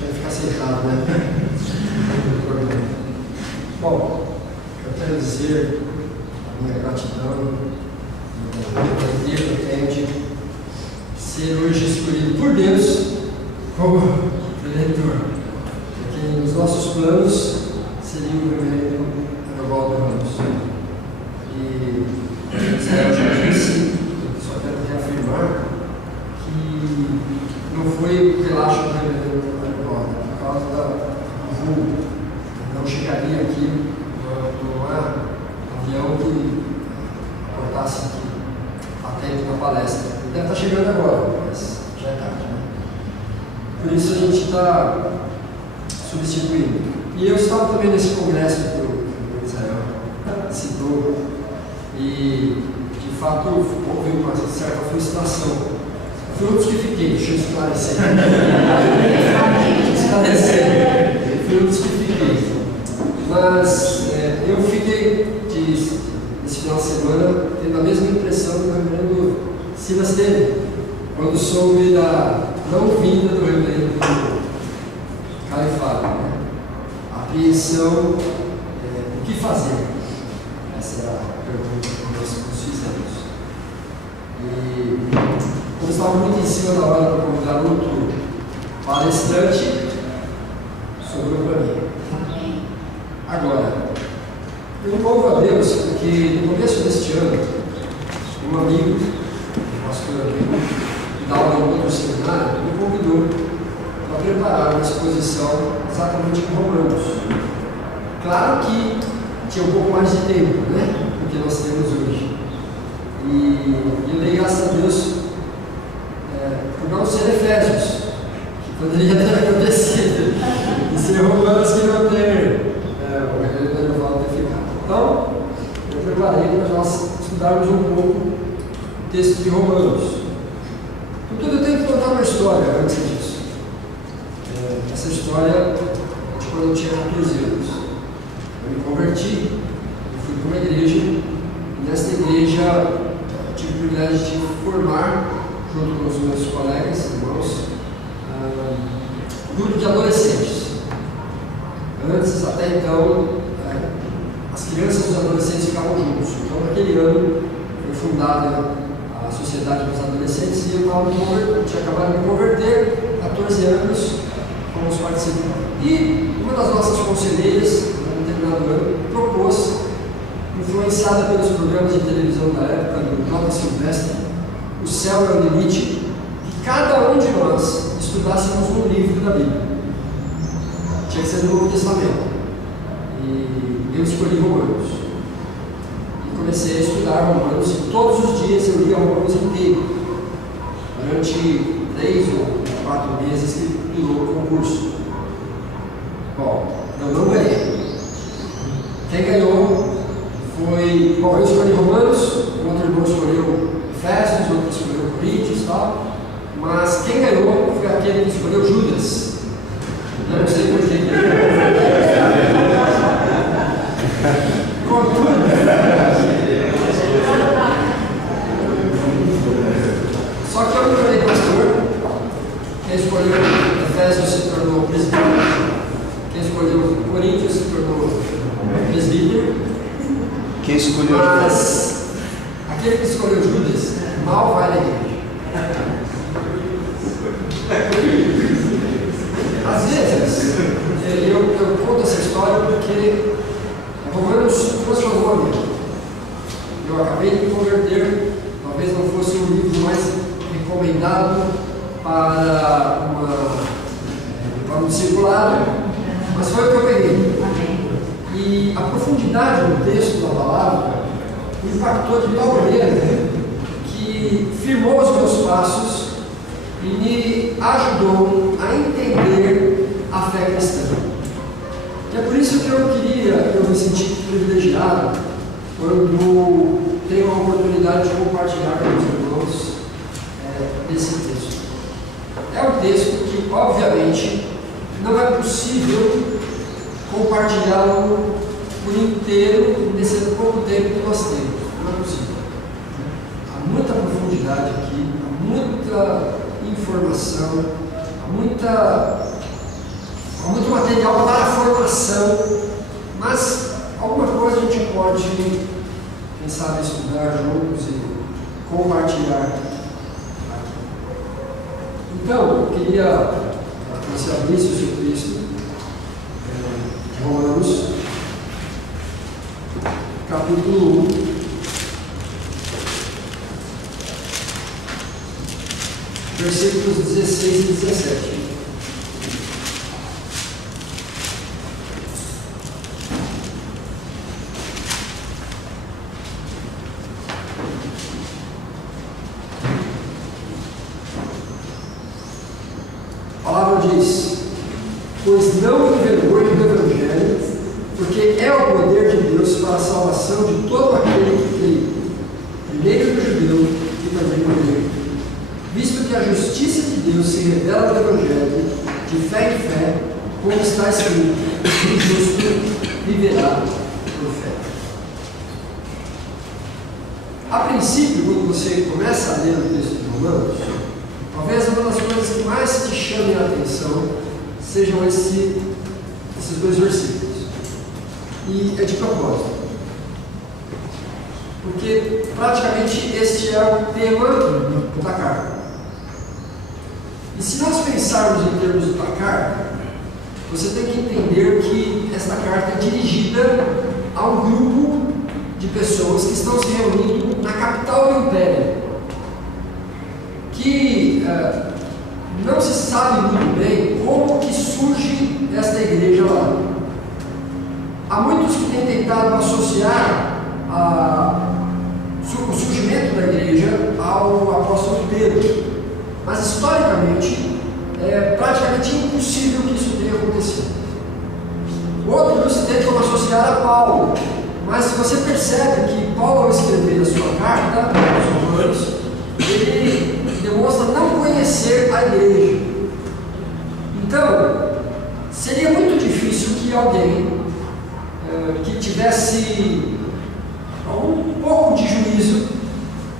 vai ficar sentado, né? Bom, eu quero dizer a minha gratidão, a Deus que entende ser hoje escolhido por Deus como eleitor, porque nos nossos planos seria o reverendo Erovaldo Ramos. E Israel já disse, só quero reafirmar, que não foi o relaxo do reverendo Erovaldo, por causa do voo. Não chegaria aqui no avião que portasse aqui a tempo na palestra. Deve estar chegando agora, mas já é tarde, né? Por isso a gente está substituindo. E eu estava também nesse congresso que o Israel citou, e de fato houve uma certa frustração. Foi um dos que fiquei, deixa eu esclarecer. Foi um dos que fiquei. Mas eu fiquei nesse final de semana tendo a mesma impressão que o reverendo Silas teve quando soube da não vinda do reverendo Califado, né? A apreensão, o que fazer? Essa era a pergunta que nós nos fizemos. E como estava muito em cima da hora para convidar outro palestrante, sobrou para mim. Agora, eu louvo a Deus porque no começo deste ano, um amigo, o pastor amigo, que dá aula em outro seminário, me convidou para preparar uma exposição exatamente em Romanos. Claro que tinha um pouco mais de tempo, né, do que nós temos hoje. E eu dei graças a Deus por não ser Efésios, que poderia ter acontecido, e ser Romanos que não ter. Então, eu preparei para nós estudarmos um pouco o texto de Romanos. Contudo, eu tenho que contar uma história antes disso. Essa história de quando eu tinha 14 anos. Eu me converti, eu fui para uma igreja, e nessa igreja eu tive o privilégio de formar, junto com os meus colegas, irmãos, um grupo de adolescentes. Antes, até então, as crianças e os adolescentes ficavam juntos. Então, naquele ano, foi fundada a Sociedade dos Adolescentes e eu tinha acabado de me converter, 14 anos, fomos participar. E uma das nossas conselheiras, num determinado ano, propôs, influenciada pelos programas de televisão da época, do Jota Silvestre, O Céu é o Limite, que cada um de nós estudássemos um livro da Bíblia. Tinha que ser do Novo Testamento. E eu escolhi Romanos. E comecei a estudar Romanos. E todos os dias eu lia Romanos inteiro. Durante 3 ou 4 meses que durou o concurso. Bom, eu não ganhei. Quem ganhou foi... Bom, eu escolhi Romanos, o outro irmão escolheu Efésios, o outro escolheu Coríntios e tal. Mas quem ganhou foi aquele que escolheu Judas. Eu não sei por que. Só que eu me tornei pastor. Quem escolheu Efésios se tornou presbítero. Quem escolheu Coríntios se tornou presbítero. Quem escolheu Mas aquele que escolheu Judas mal vai na igreja. Às vezes, eu conto essa história porque Romanos transformou a minha vida. Eu acabei de me converter, talvez não fosse o livro mais recomendado para um discipulado, mas foi o que eu peguei. E a profundidade do texto da palavra me impactou de tal maneira que firmou os meus passos e me ajudou a entender a fé cristã. E é por isso que eu me senti privilegiado quando tenho a oportunidade de compartilhar com os irmãos desse texto. É um texto que, obviamente, não é possível compartilhá-lo por inteiro nesse pouco tempo que nós temos. Não é possível. Há muita profundidade aqui, há muita informação, há muita muito material para a formação, mas alguma coisa a gente pode, quem sabe, estudar juntos e compartilhar. Então, eu queria que você abrisse o seu texto de Romanos, capítulo 1. Versículos 16 e 17. A palavra diz: pois não me envergonho do Evangelho, porque é o poder de Deus para a salvação de todo aquele que crê, primeiro do judeu e também do grego. Visto que a justiça de Deus se revela no Evangelho, de fé em fé, como está escrito: o justo viverá por fé. A princípio, quando você começa a ler o texto de Romanos, talvez uma das coisas que mais te chamem a atenção sejam esses dois versículos. E é de propósito, porque praticamente este é o tema da carta. E se nós pensarmos em termos da carta, você tem que entender que esta carta é dirigida a um grupo de pessoas que estão se reunindo na capital do Império, que não se sabe muito bem como que surge esta igreja lá. Há muitos que têm tentado associar o surgimento da igreja ao apóstolo Pedro, mas historicamente é praticamente impossível que isso tenha acontecido. Outros tentam associar a Paulo, mas você percebe que Paulo, ao escrever a sua carta aos Romanos, ele demonstra não conhecer a igreja. Então, seria muito difícil que alguém que tivesse um pouco de juízo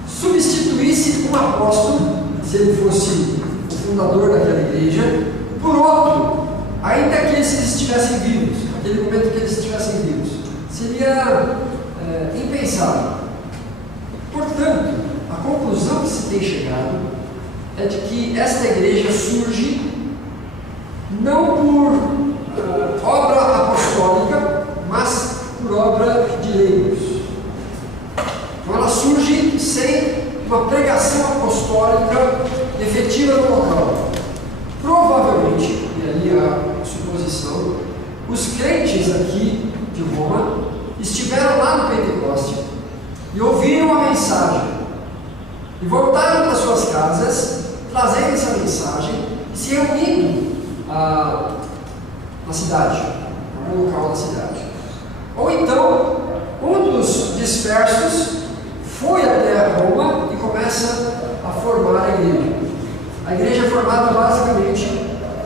substituísse um apóstolo, se ele fosse o fundador daquela igreja, por outro, ainda que eles estivessem vivos, naquele momento que eles estivessem vivos. Seria impensável. Portanto, a conclusão que se tem chegado é de que esta igreja surge não por obra apostólica, mas por obra de leigos. Então ela surge sem uma pregação apostólica efetiva no local. Provavelmente, e ali a suposição, os crentes aqui de Roma estiveram lá no Pentecoste e ouviram a mensagem e voltaram para suas casas trazendo essa mensagem e se reunindo na cidade, em algum local da cidade. Ou então, um dos dispersos foi até Roma e começa a formar a igreja. A igreja é formada basicamente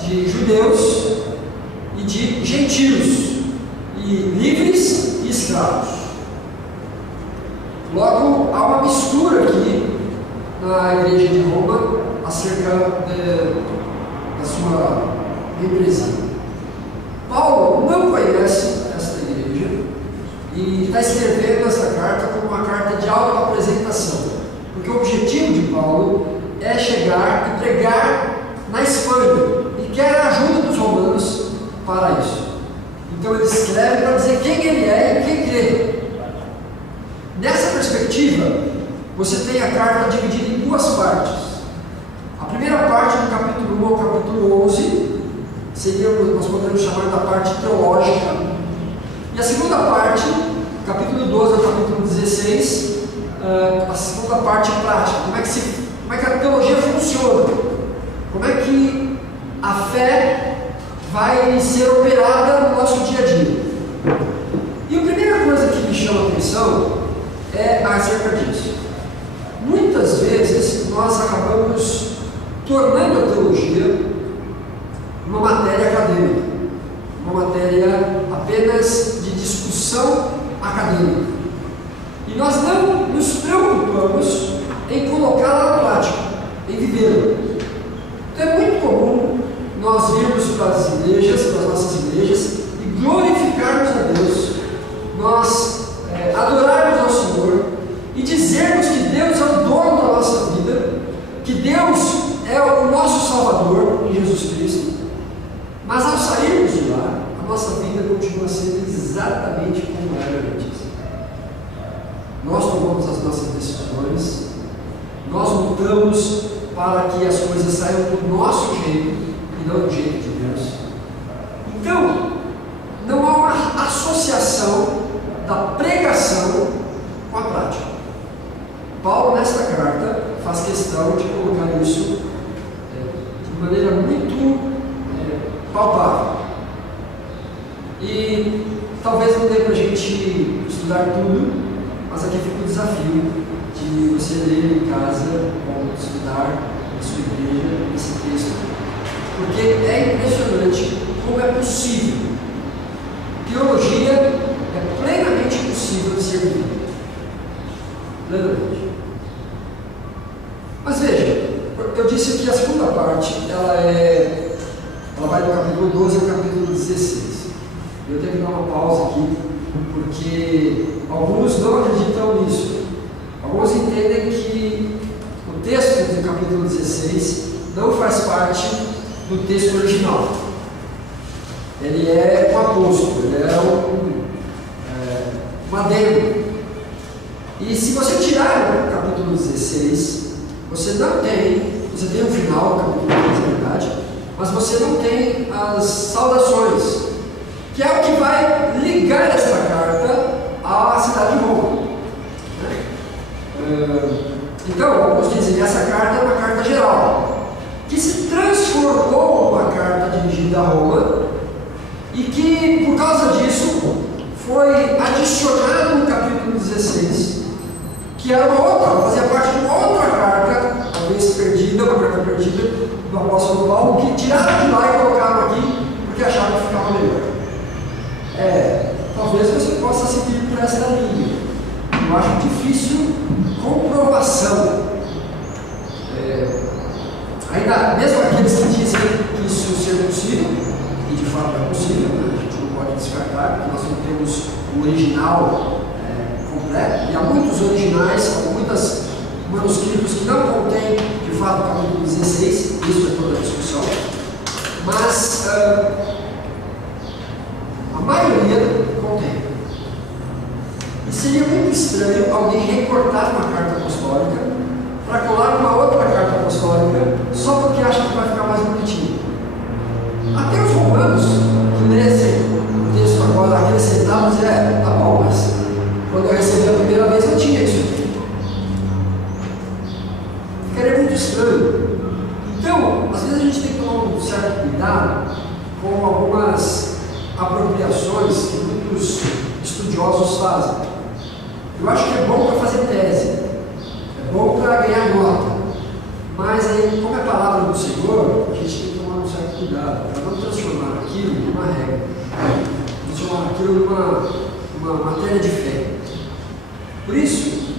de judeus e de gentios, e livres e escravos. Logo, há uma mistura aqui na igreja de Roma acerca da sua membresia. Paulo não conhece esta igreja e está escrevendo essa carta como uma carta de autoapresentação, porque o objetivo de Paulo é chegar e pregar na Espanha e quer a ajuda dos romanos para isso. Então ele escreve para dizer quem ele é e quem crê. Nessa perspectiva, você tem a carta dividida em duas partes. A primeira parte, do capítulo 1 ao capítulo 11, seria, nós podemos chamar da parte teológica. E a segunda parte, capítulo 12 ao capítulo 16, a segunda parte prática. Como é que a teologia funciona? Como é que a fé vai ser operada no nosso dia a dia? E a primeira coisa que me chama a atenção é acerca disso. Muitas vezes nós acabamos tornando a teologia uma matéria acadêmica, uma matéria apenas de discussão acadêmica. E nós não nos preocupamos em colocá-la na prática, em vivê-la. Então é muito comum nós virmos para para as igrejas, para as nossas igrejas, e glorificarmos a Deus, nós adorarmos ao Senhor e dizermos que Deus é o dono da nossa vida, que Deus é o nosso Salvador em Jesus Cristo, mas ao sairmos de lá, a nossa vida continua sendo exatamente como era antes. Nós tomamos as nossas decisões, nós lutamos para que as coisas saiam do nosso jeito e não do jeito de Deus. Então, não há uma associação da pregação com a prática. Paulo, nesta carta, faz questão de colocar isso de maneira muito palpável. E talvez não dê para a gente estudar tudo, mas aqui fica o desafio de você ler em casa ou estudar na sua igreja esse texto, porque é impressionante como é possível. Teologia é plenamente possível de ser vivida. Plenamente. Mas veja, eu disse que a segunda parte, ela vai do capítulo 12 ao capítulo 16. Eu tenho que dar uma pausa aqui, porque alguns não acreditam nisso. Alguns entendem que o texto do capítulo 16 não faz parte do texto original. Ele é um apóstolo, ele é um adendo. E se você tirar o capítulo 16, você tem o final, o capítulo 13, na verdade, mas você não tem as saudações, que é o que vai ligar esta carta à cidade de Roma. Então, alguns dizem que essa carta é uma carta geral, que se transformou numa carta dirigida a Roma, e que, por causa disso, foi adicionado no capítulo 16, que era fazia parte de uma outra carta, talvez perdida, uma carta perdida do apóstolo Paulo, que tiraram de lá e colocaram aqui, porque acharam que ficava melhor. Talvez você possa seguir por essa linha. Eu acho difícil comprovação. Ainda, mesmo aqueles que dizem que isso seja possível, e de fato é possível, né? A gente não pode descartar, porque nós não temos o original completo, e há muitos originais, há muitos manuscritos que não contêm de fato o capítulo 16, isso é toda a discussão, mas a maioria contém. E seria muito estranho alguém recortar uma carta apostólica para colar uma outra carta apostólica só porque acha que vai ficar mais bonitinho. Até os romanos que lessem o texto agora acrescentavam e dizer, tá bom, mas quando eu recebi a primeira vez eu tinha isso aqui. Ficaria muito estranho. Então, às vezes a gente tem que tomar um certo cuidado com algumas apropriações que muitos estudiosos fazem. Eu acho que é bom para fazer tese, é bom para ganhar nota, mas aí, como é a palavra do Senhor, a gente tem que tomar um certo cuidado para não transformar aquilo numa regra, transformar aquilo numa matéria de fé. Por isso,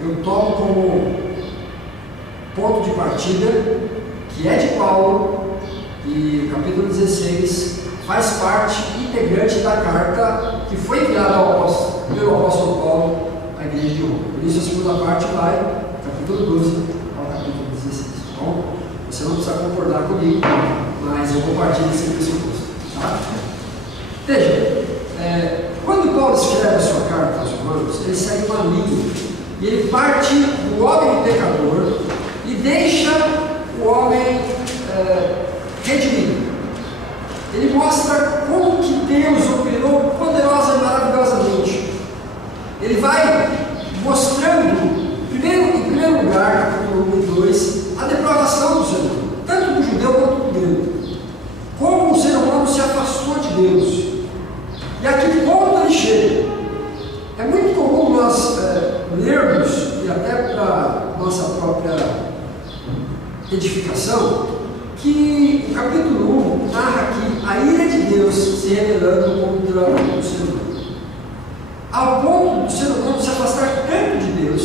eu tomo como ponto de partida, que é de Paulo, e o capítulo 16 faz parte integrante da carta que foi enviada pelo apóstolo Paulo à igreja de Roma. Por isso a segunda parte vai do capítulo 12 ao capítulo 16. Bom, você não precisa concordar comigo, mas eu vou partir desse pressuposto. Tá? Veja, quando Paulo escreve a sua carta aos Romanos, ele segue uma linha e ele parte do homem pecador e deixa o homem redimido. Ele mostra como que Deus operou poderosa e maravilhosamente. Ele vai mostrando, em primeiro lugar, capítulo 1 e 2, a depravação do ser humano, tanto do judeu quanto do grego. Como o ser humano se afastou de Deus. E a que ponto ele chega? É muito comum nós lermos, e até para nossa própria edificação, que o capítulo 1 narra aqui a ira de Deus se revelando contra o ser humano. Ao ponto do ser humano se afastar tanto de Deus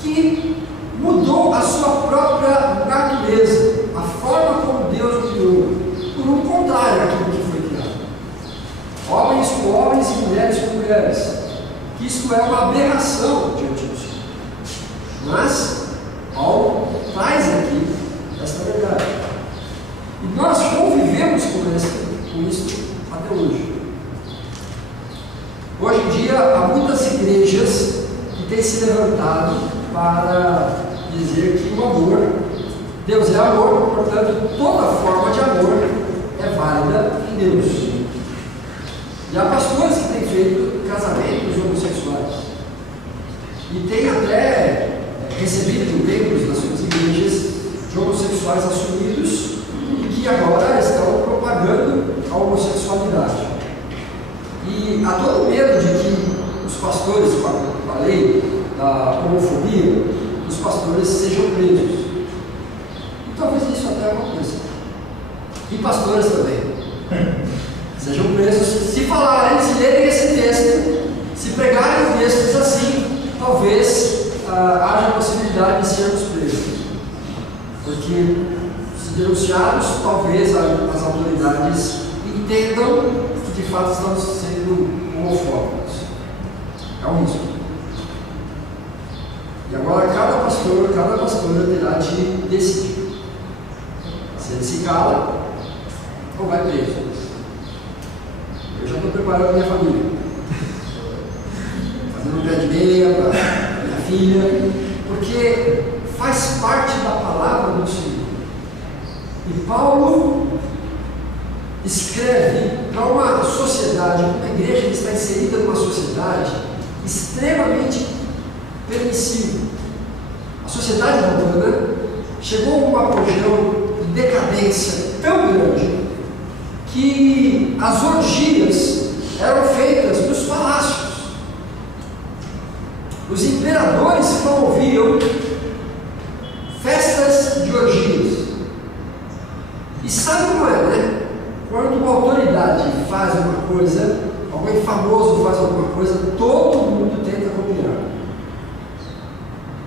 que mudou a sua própria natureza, a forma como Deus o criou, por um homens e mulheres com mulheres, que isso é uma aberração diante do Senhor. Mas Paulo traz aqui esta verdade. E nós convivemos com isso até hoje. Hoje em dia, há muitas igrejas que têm se levantado para dizer que o amor, Deus é amor, portanto, toda forma de amor é válida em Deus. E há pastores que têm feito casamentos homossexuais. E tem até recebido membros das suas igrejas de homossexuais assumidos e que agora estão propagando a homossexualidade. E há todo medo de que os pastores, com a lei da homofobia, os pastores sejam presos. E talvez isso até aconteça. E pastores também sejam presos se falarem, se lerem esse texto, se pregarem textos assim, talvez haja a possibilidade de sermos presos. Porque, se denunciados, talvez as autoridades entendam que de fato estamos sendo homofóbicos. É um risco. E agora cada pastora terá de decidir se ele se cala ou vai preso. Eu já estou preparando a minha família, fazendo pé de meia para minha filha, porque faz parte da palavra do Senhor. E Paulo escreve para uma sociedade, uma igreja que está inserida numa sociedade extremamente permissiva. A sociedade romana chegou a um apogeu de decadência tão grande que as orgias eram feitas nos palácios. Os imperadores promoviam festas de orgias. E sabe como é, né? Quando uma autoridade faz uma coisa, alguém famoso faz alguma coisa, todo mundo tenta copiar.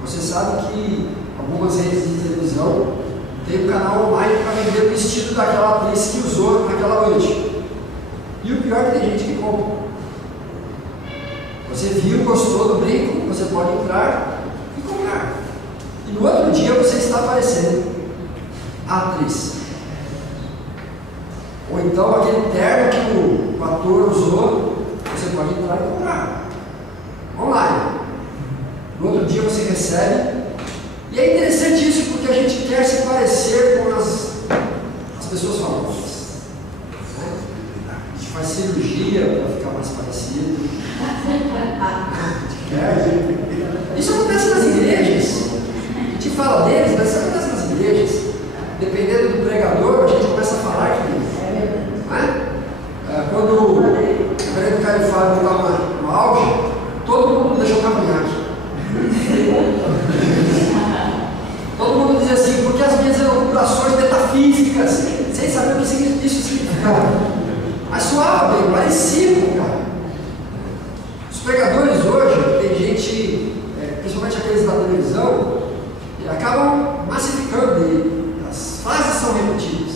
Você sabe que algumas redes de televisão tem um canal online para vender o vestido daquela atriz que usou naquela noite. E o pior é que tem gente que compra. Você viu, gostou do brinco, você pode entrar e comprar. E no outro dia você está aparecendo a atriz. Ou então aquele terno que o ator usou, você pode entrar e comprar. Online. No outro dia você recebe. E é interessante isso porque a gente quer se parecer com as pessoas famosas. Né? A gente faz cirurgia para ficar mais parecido. Isso acontece nas igrejas. A gente fala deles, mas isso acontece nas igrejas. Dependendo do pregador, a gente começa a falar que né? Quando o Reverendo Caio Fábio estava no auge, todo mundo deixou caminhar. Todo mundo dizia assim, porque as minhas elucubrações metafísicas, sem saber o que isso significava. Mas soava bem, parecido, cara. Os pregadores hoje, tem gente, principalmente aqueles da televisão, acabam massificando e as frases são repetidas.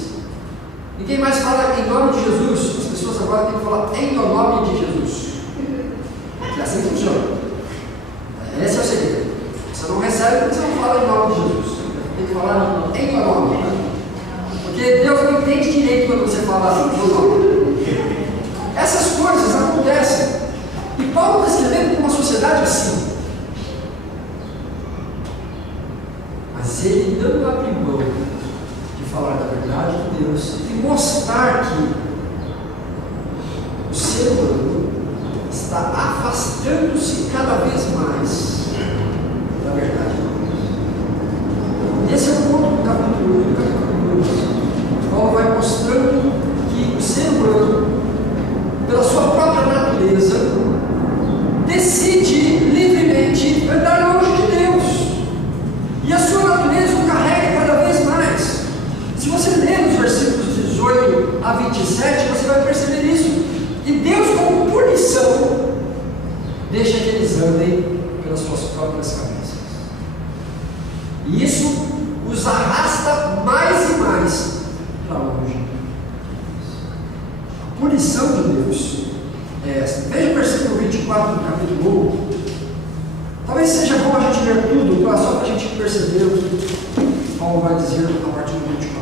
Ninguém mais fala em nome de Jesus, as pessoas agora têm que falar em nome de Jesus. É assim que funciona. Esse é o segredo. Você não recebe porque você não fala em nome de Jesus. Tem que falar em nome. Porque Deus não entende direito quando você fala no nome. Essas coisas acontecem. E Paulo está escrevendo com uma sociedade assim. Mas ele não abre mão de falar da verdade de Deus e mostrar que o ser humano está afastando-se cada vez mais da verdade de Deus. Esse é o ponto do capítulo 1 e do capítulo 2. Paulo vai mostrando que o ser humano, pela sua própria natureza, decide livremente andar longe de Deus. E a sua natureza o carrega cada vez mais. Se você ler os versículos 18 a 27, você vai perceber isso. E Deus, como punição, deixa que eles andem pelas suas próprias cabeças. E isso os arrasta mais e mais para longe. A punição de Deus é é esta. Veja o versículo 24 do capítulo 1. Talvez seja bom a gente ler tudo, só para a gente perceber o que Paulo vai dizer a partir do 24.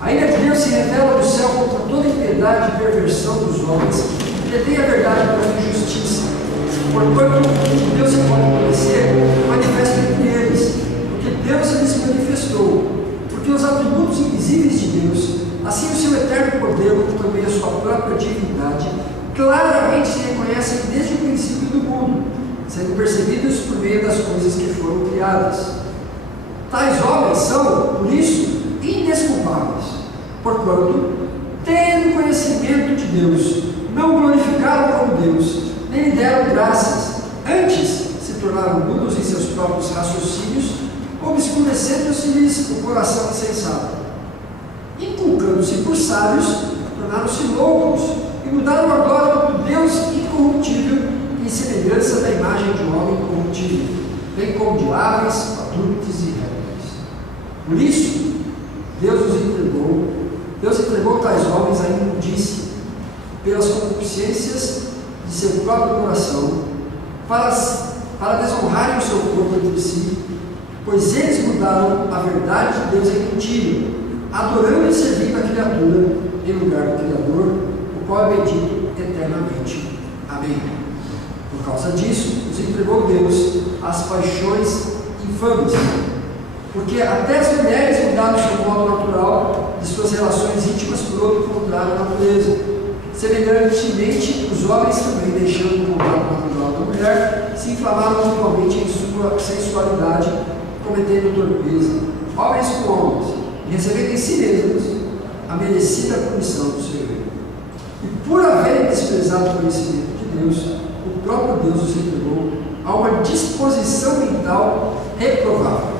A ira de Deus se revela do céu contra toda impiedade e perversão dos homens, que detém a verdade pela injustiça. Porquanto o que Deus se pode conhecer, manifesta entre eles, porque Deus lhes manifestou. Porque os atributos invisíveis de Deus, assim o seu eterno poder, como também a sua própria divindade, claramente se reconhecem desde o princípio do mundo, sendo percebidos por meio das coisas que foram criadas. Tais homens são, por isso, indesculpáveis, porquanto, tendo conhecimento de Deus, não glorificaram como Deus, nem lhe deram graças, antes se tornaram nulos em seus próprios raciocínios, obscurecendo-se-lhes o coração insensato. Inculcando-se por sábios, tornaram-se loucos e mudaram a glória do Deus incorruptível em semelhança da imagem de um homem corruptível, bem como de aves, quadrúpedes e répteis. Por isso, Deus entregou tais homens à imundície, pelas concupiscências de seu próprio coração, para desonrarem o seu corpo entre si, pois eles mudaram a verdade de Deus em mentira, adorando e servindo a criatura em lugar do Criador, o qual é bendito eternamente. Amém. Por causa disso, os entregou Deus às paixões infames, porque até as mulheres mudaram o seu modo natural de suas relações íntimas por outro contrário à natureza. Semelhantemente, os homens também, deixando o contato natural da mulher, se inflamaram mutuamente em sua sensualidade, cometendo torpeza, homens com homens, e recebendo em si mesmos a merecida punição do seu erro. E por haverem desprezado o conhecimento de Deus, o próprio Deus os entregou a uma disposição mental reprovável,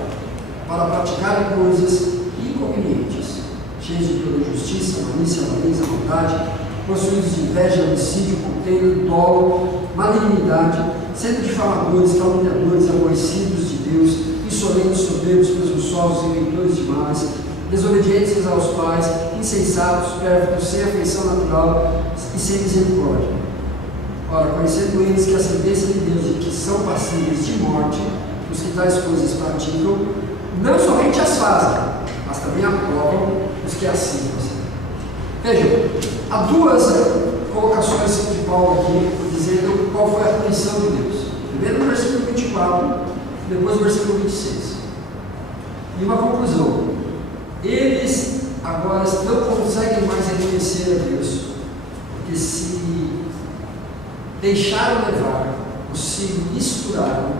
para praticarem coisas inconvenientes, cheios de toda injustiça, malícia, avareza, maldade, possuídos de inveja, homicídio, conteúdo, dolo, malignidade, sendo difamadores, caluniadores, aborrecidos de Deus, insolentes, soberbos, presunçosos, inventores de males, desobedientes aos pais, insensatos, pérfidos, sem afeição natural e sem misericórdia. Ora, conhecendo eles que a sentença de Deus e que são passíveis de morte, os que tais coisas praticam, não somente as fazem, mas também aprovam os que assim fazem. Vejam, há duas colocações de Paulo aqui, dizendo qual foi a punição de Deus. Primeiro no versículo 24, depois no versículo 26. E uma conclusão: eles agora não conseguem mais reconhecer a Deus, porque se deixaram levar, ou se misturaram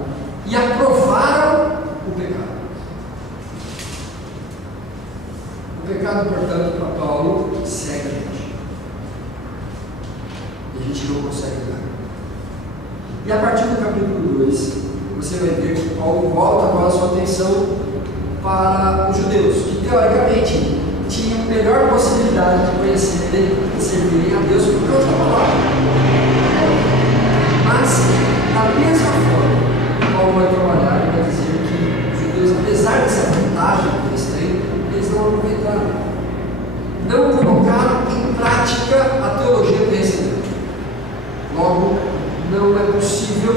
e aprovaram o pecado. O pecado, portanto, para Paulo, segue a gente. E a gente não consegue dar. E a partir do capítulo 2, você vai ver que Paulo volta agora a sua atenção para os judeus, que teoricamente tinham melhor possibilidade de conhecerem e servirem a Deus por causa da palavra. Mas, da mesma forma, Paulo vai trabalhar e vai dizer que os judeus, apesar dessa vantagem que eles têm, eles não aproveitaram, não colocaram em prática a teologia que receberam. Logo, não é possível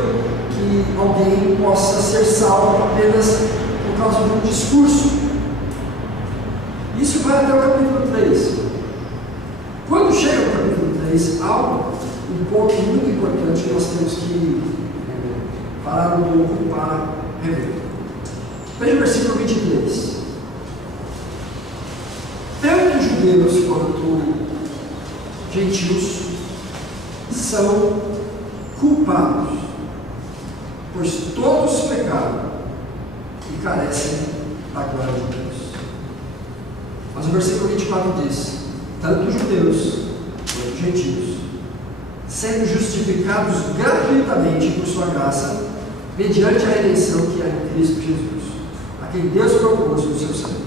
que alguém possa ser salvo apenas por causa de um discurso. Isso vai até o capítulo 3. Quando chega o capítulo 3, há um ponto muito importante que nós temos que parar um pouco para rever. Veja o versículo 23. Tanto judeus quanto gentios são culpados, pois todos pecaram e carecem da glória de Deus. Mas o versículo 24 diz: tanto judeus quanto gentios, sendo justificados gratuitamente por sua graça, mediante a redenção que é em Cristo Jesus, a quem Deus propôs no seu sangue,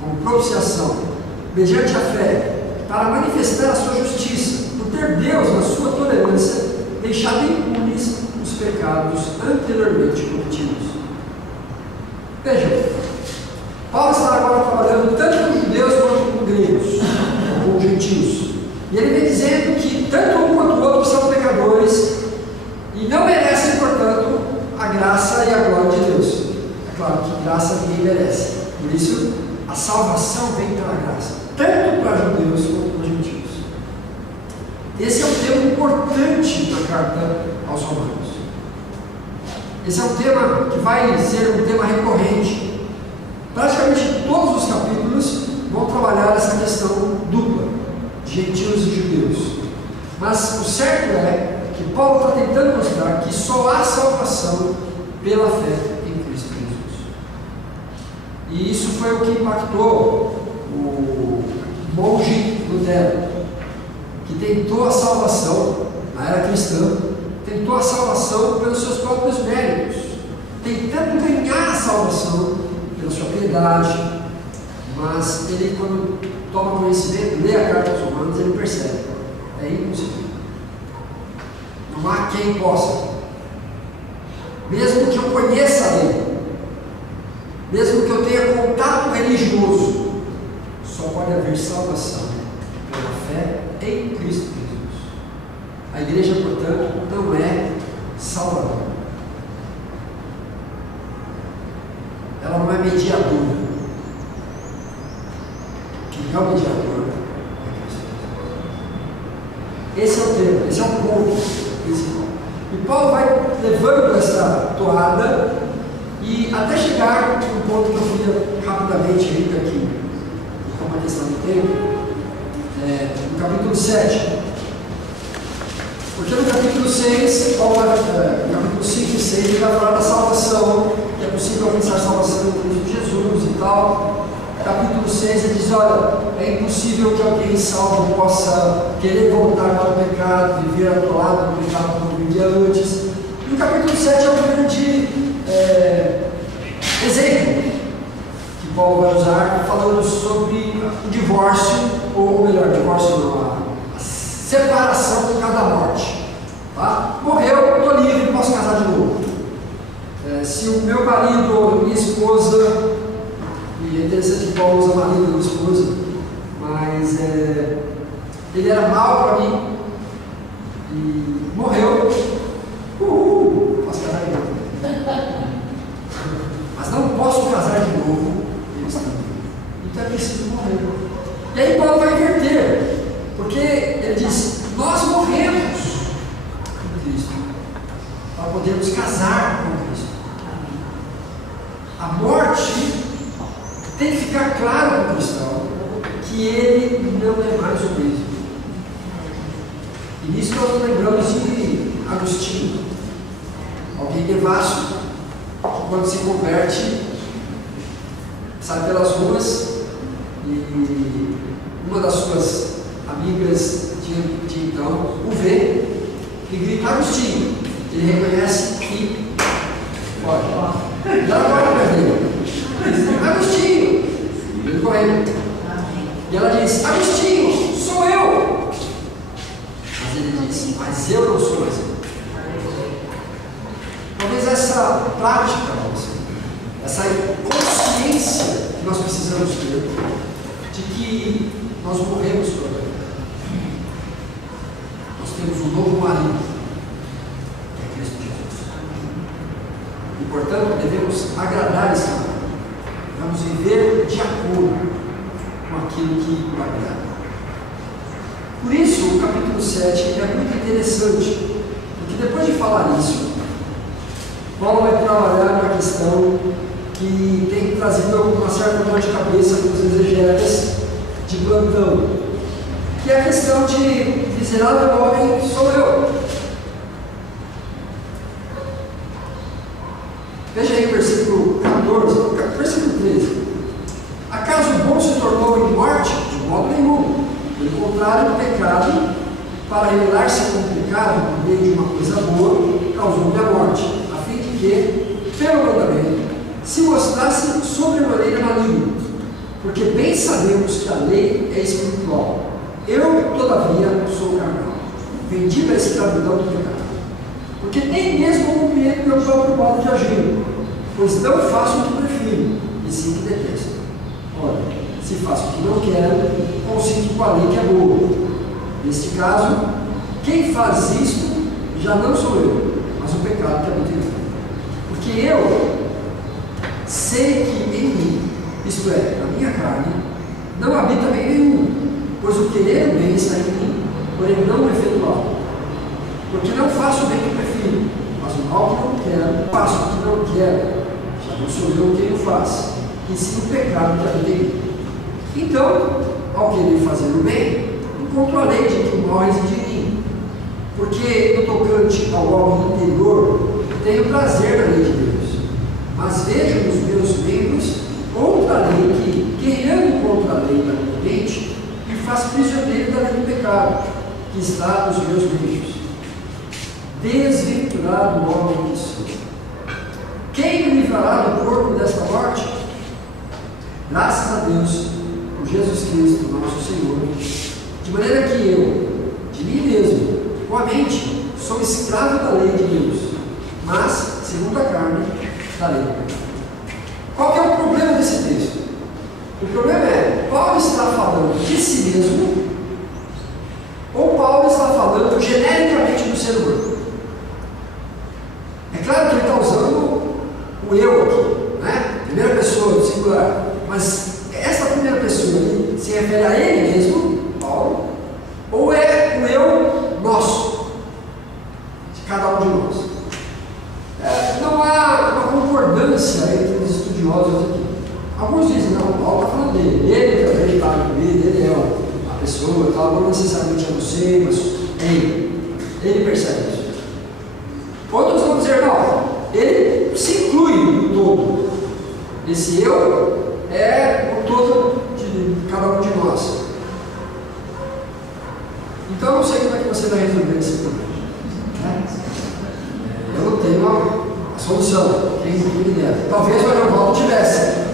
como propiciação, mediante a fé, para manifestar a sua justiça, por ter Deus, na sua tolerância, deixado impunes os pecados anteriormente cometidos. Vejam, Paulo está agora trabalhando tanto com judeus quanto com gregos, ou com gentios. E ele vem dizendo que tanto um quanto o outro são pecadores. graça ninguém merece. Por isso, a salvação vem pela graça, tanto para judeus quanto para gentios. Esse é um tema importante da carta aos Romanos. Esse é um tema que vai ser um tema recorrente. Praticamente todos os capítulos vão trabalhar essa questão dupla, de gentios e judeus. Mas o certo é que Paulo está tentando mostrar que só há salvação pela fé em Cristo Jesus. E isso foi o que impactou o monge Lutero, que tentou a salvação na era cristã, tentou a salvação pelos seus próprios méritos, tentando ganhar a salvação pela sua piedade, mas ele, quando toma conhecimento, lê a carta aos Romanos, ele percebe, é impossível. Não há quem possa, mesmo que eu conheça a lei, mesmo que eu tenha contato religioso, só pode haver salvação pela fé em Cristo Jesus. A igreja, portanto, não é salvadora. Ela não é mediadora. Quem é o mediador é Cristo Jesus. Esse é o tema, esse é o ponto principal. E Paulo vai levando essa toada e até chegar no ponto que eu queria rapidamente ainda aqui, com uma questão do tempo, no capítulo 7. Porque no capítulo 6, Paulo vai, no capítulo 5 e 6, ele vai falar da salvação, que é possível alcançar salvação em Cristo Jesus e tal. Capítulo 6 ele diz, olha, é impossível que alguém salvo possa querer voltar para o pecado, viver atolado no pecado como vivia antes. E o capítulo 7 é um grande exemplo que Paulo vai usar, falando sobre o divórcio, ou melhor, divórcio não, a separação por cada morte. Tá? Morreu, estou livre, posso casar de novo. Se o meu marido ou minha esposa, e é interessante que Paulo usa marido ou esposa, mas ele era mau para mim e morreu, posso casar de novo. Mas não posso casar de novo, então é preciso morrer. E aí Paulo vai inverter, porque ele diz, nós morremos com Cristo, para podermos casar com Cristo. A morte tem que ficar claro para o cristão que ele não é mais o mesmo. E nisso nós lembramos de Agostinho, alguém devasso, que quando se converte, sai pelas ruas e uma das suas amigas de então o vê e grita Agostinho. Ele reconhece e pode. Ela corre para ele. Agostinho! Ele correndo. E ela diz, Agostinho, sou eu! Mas ele diz, mas eu não sou mais eu. Talvez essa prática, essa consciência que nós precisamos ter de que nós morremos para o pecado. Nós temos um novo marido, que é Cristo Jesus. E portanto devemos agradar esse marido. Vamos viver de acordo com aquilo que o agrada. Por isso o capítulo 7 é muito interessante, porque depois de falar isso, Paulo vai trabalhar uma questão que tem trazido uma certa dor de cabeça para os exegetas de plantão, que é a questão de miserável homem sou eu. Veja aí o versículo 14, versículo 13. Acaso o bom se tornou em morte? De modo nenhum. Pelo contrário, o pecado, para revelar-se como pecado por meio de uma coisa boa, causou-me a morte, a fim de que, pelo mandamento, se mostrasse sobremaneira maligno, porque bem sabemos que a lei é espiritual. Eu, todavia, sou carnal, vendido à escravidão do pecado, porque nem mesmo compreendo meu próprio modo de agir, pois não faço o que prefiro, e sim o que detesto. Ora, se faço o que não quero, consinto com a lei que é boa. Neste caso, quem faz isto já não sou eu, mas o pecado que habita em mim. Porque eu, sei que em mim, isto é, na minha carne, não habita bem nenhum, pois o querer o bem está em mim, porém não o efetuar. Porque não faço o bem que prefiro, mas o mal que não quero, faço o que não quero. Já não sou eu quem o faz, e sim o pecado que habita em mim. Então, ao querer fazer o bem, encontro a lei de que o mal reside em mim. Porque no tocante ao homem interior, tenho prazer na lei de Deus, mas vejo nos meus membros outra lei que, guerreando contra a lei da minha mente, me faz prisioneiro da lei do pecado, que está nos meus membros. Desventurado homem que sou. Quem me livrará do corpo desta morte? Graças a Deus, por Jesus Cristo, nosso Senhor, de maneira que eu, de mim mesmo, com a mente, sou escravo da lei de Deus, mas, segundo a carne, da lei. Qual que é o problema desse texto? O problema é, Paulo está falando de si mesmo, ou Paulo está falando genericamente do ser humano? É claro que ele está usando o eu aqui, né? Primeira pessoa, do singular, mas essa primeira pessoa aqui se refere a ele mesmo, Paulo, ou é o eu nosso, de cada um de nós? Não há uma concordância entre os estudiosos aqui. Alguns dizem, não, Paulo está falando dele, ele também está incluído, ele é a pessoa, tal, não necessariamente é você, mas ele percebe isso. Outros vão dizer, não, ele se inclui no todo. Esse eu é o todo de cada um de nós. Então eu não sei como é que você vai resolver esse problema. Eu não tenho a solução, quem me dera. Talvez o Arnaldo tivesse,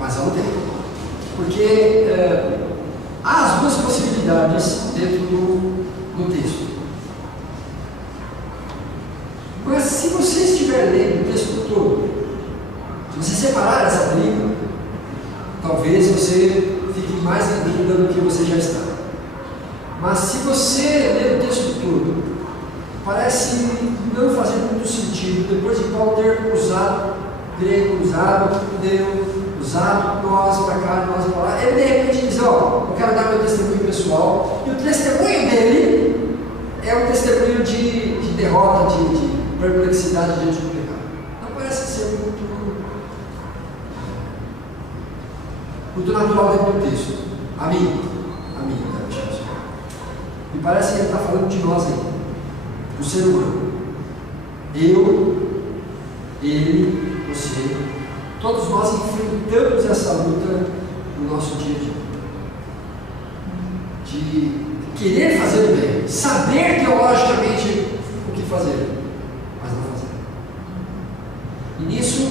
mas eu não tenho. Porque há as duas possibilidades dentro do texto. Mas se você estiver lendo o texto todo, se você separar essa briga, talvez você fique mais em dúvida do que você já está. Mas se você ler o texto todo, parece não fazer muito sentido, depois de Paulo ter usado grego, usado judeu, usado nós para cá, nós para lá, ele de repente diz, ó, eu quero dar meu testemunho pessoal, e o testemunho dele é um testemunho de derrota, de perplexidade diante do pecado. Não parece ser muito natural dentro do texto. A mim, me parece que ele está falando de nós aí, do ser humano. Eu, ele, você, todos nós enfrentamos essa luta no nosso dia a dia. De querer fazer o bem, saber teologicamente o que fazer, mas não fazer. E nisso,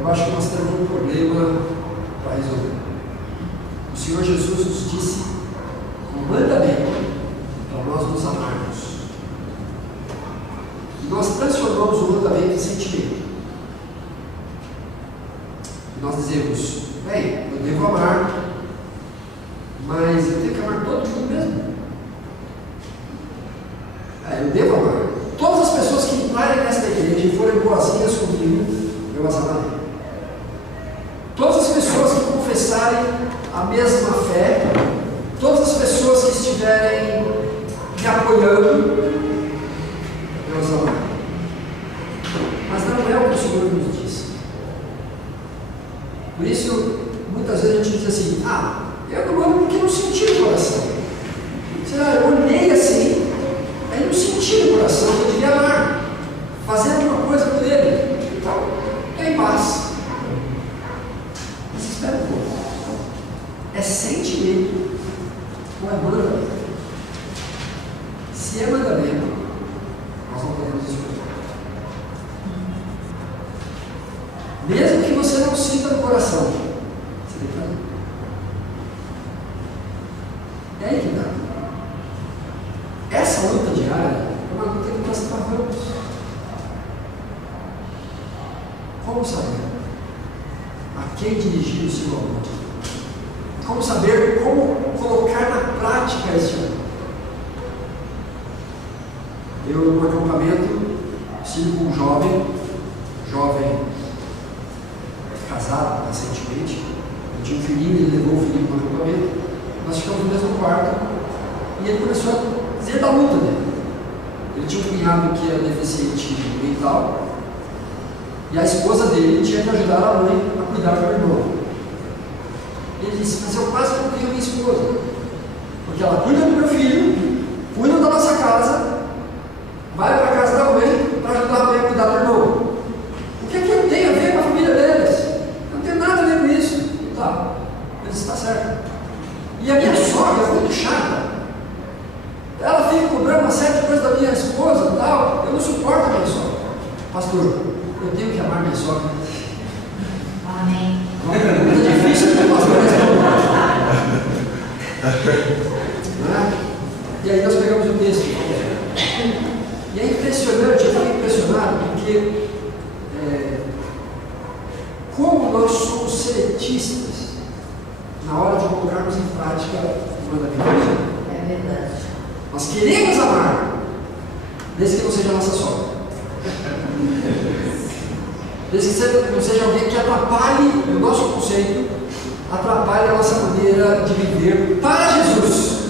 eu acho que nós temos um problema para resolver. O Senhor Jesus nos disse um mandamento para nós nos amarmos. E nós transformamos o mandamento em sentimento. E nós dizemos, bem, eu devo amar, mas eu tenho que amar todo mundo mesmo. Eu devo amar. Todas as pessoas que entrarem nesta igreja e forem boazinhas comigo, eu as amarei. Todas as pessoas que confessarem a mesma fé, todas as pessoas que estiverem me apoiando, eu as amarei. Mas não é o que o Senhor nos diz. Por isso, muitas vezes a gente diz assim, eu não amo porque não senti no coração. Será? Eu olhei assim, aí não senti no coração, eu devia amar, fazer alguma coisa por ele. Então, tem paz. Mas espera um pouco. É sentimento ou é mandamento? Se é mandamento, nós não podemos escolher. Mesmo que você não sinta no coração, você tem que fazer. É aí que dá. Essa luta diária é uma luta que nós travamos. Como saber a quem dirigir o seu amor? Como saber como colocar na prática esse amor? Eu, no acampamento, estive com um jovem nós ficamos no mesmo quarto, e ele começou a dizer da luta dele. Ele tinha um cunhado que era deficiente mental, e a esposa dele tinha que ajudar a mãe a cuidar do irmão. Ele disse: mas eu quase não tenho minha esposa, porque ela cuida do meu filho, cuida da nossa casa, vai para a casa da mãe para ajudar a mãe a cuidar do irmão. O que é que eu tenho a ver com a família deles? Eu não tenho nada a ver com isso. Tá, ele disse: está certo. E a minha sogra é muito chata. Ela fica cobrando uma série de coisas da minha esposa e tal. Eu não suporto a minha sogra. Pastor, eu tenho que amar minha sogra. Amém. Uma pergunta difícil para o pastor responder. E aí nós pegamos o texto. E é impressionante, eu fico impressionado porque como nós somos seletistas na hora de colocarmos em prática o mandamento. É verdade. Nós queremos amar, desde que não seja a nossa sogra. Desde que não seja alguém que atrapalhe o nosso conceito, atrapalhe a nossa maneira de viver para Jesus.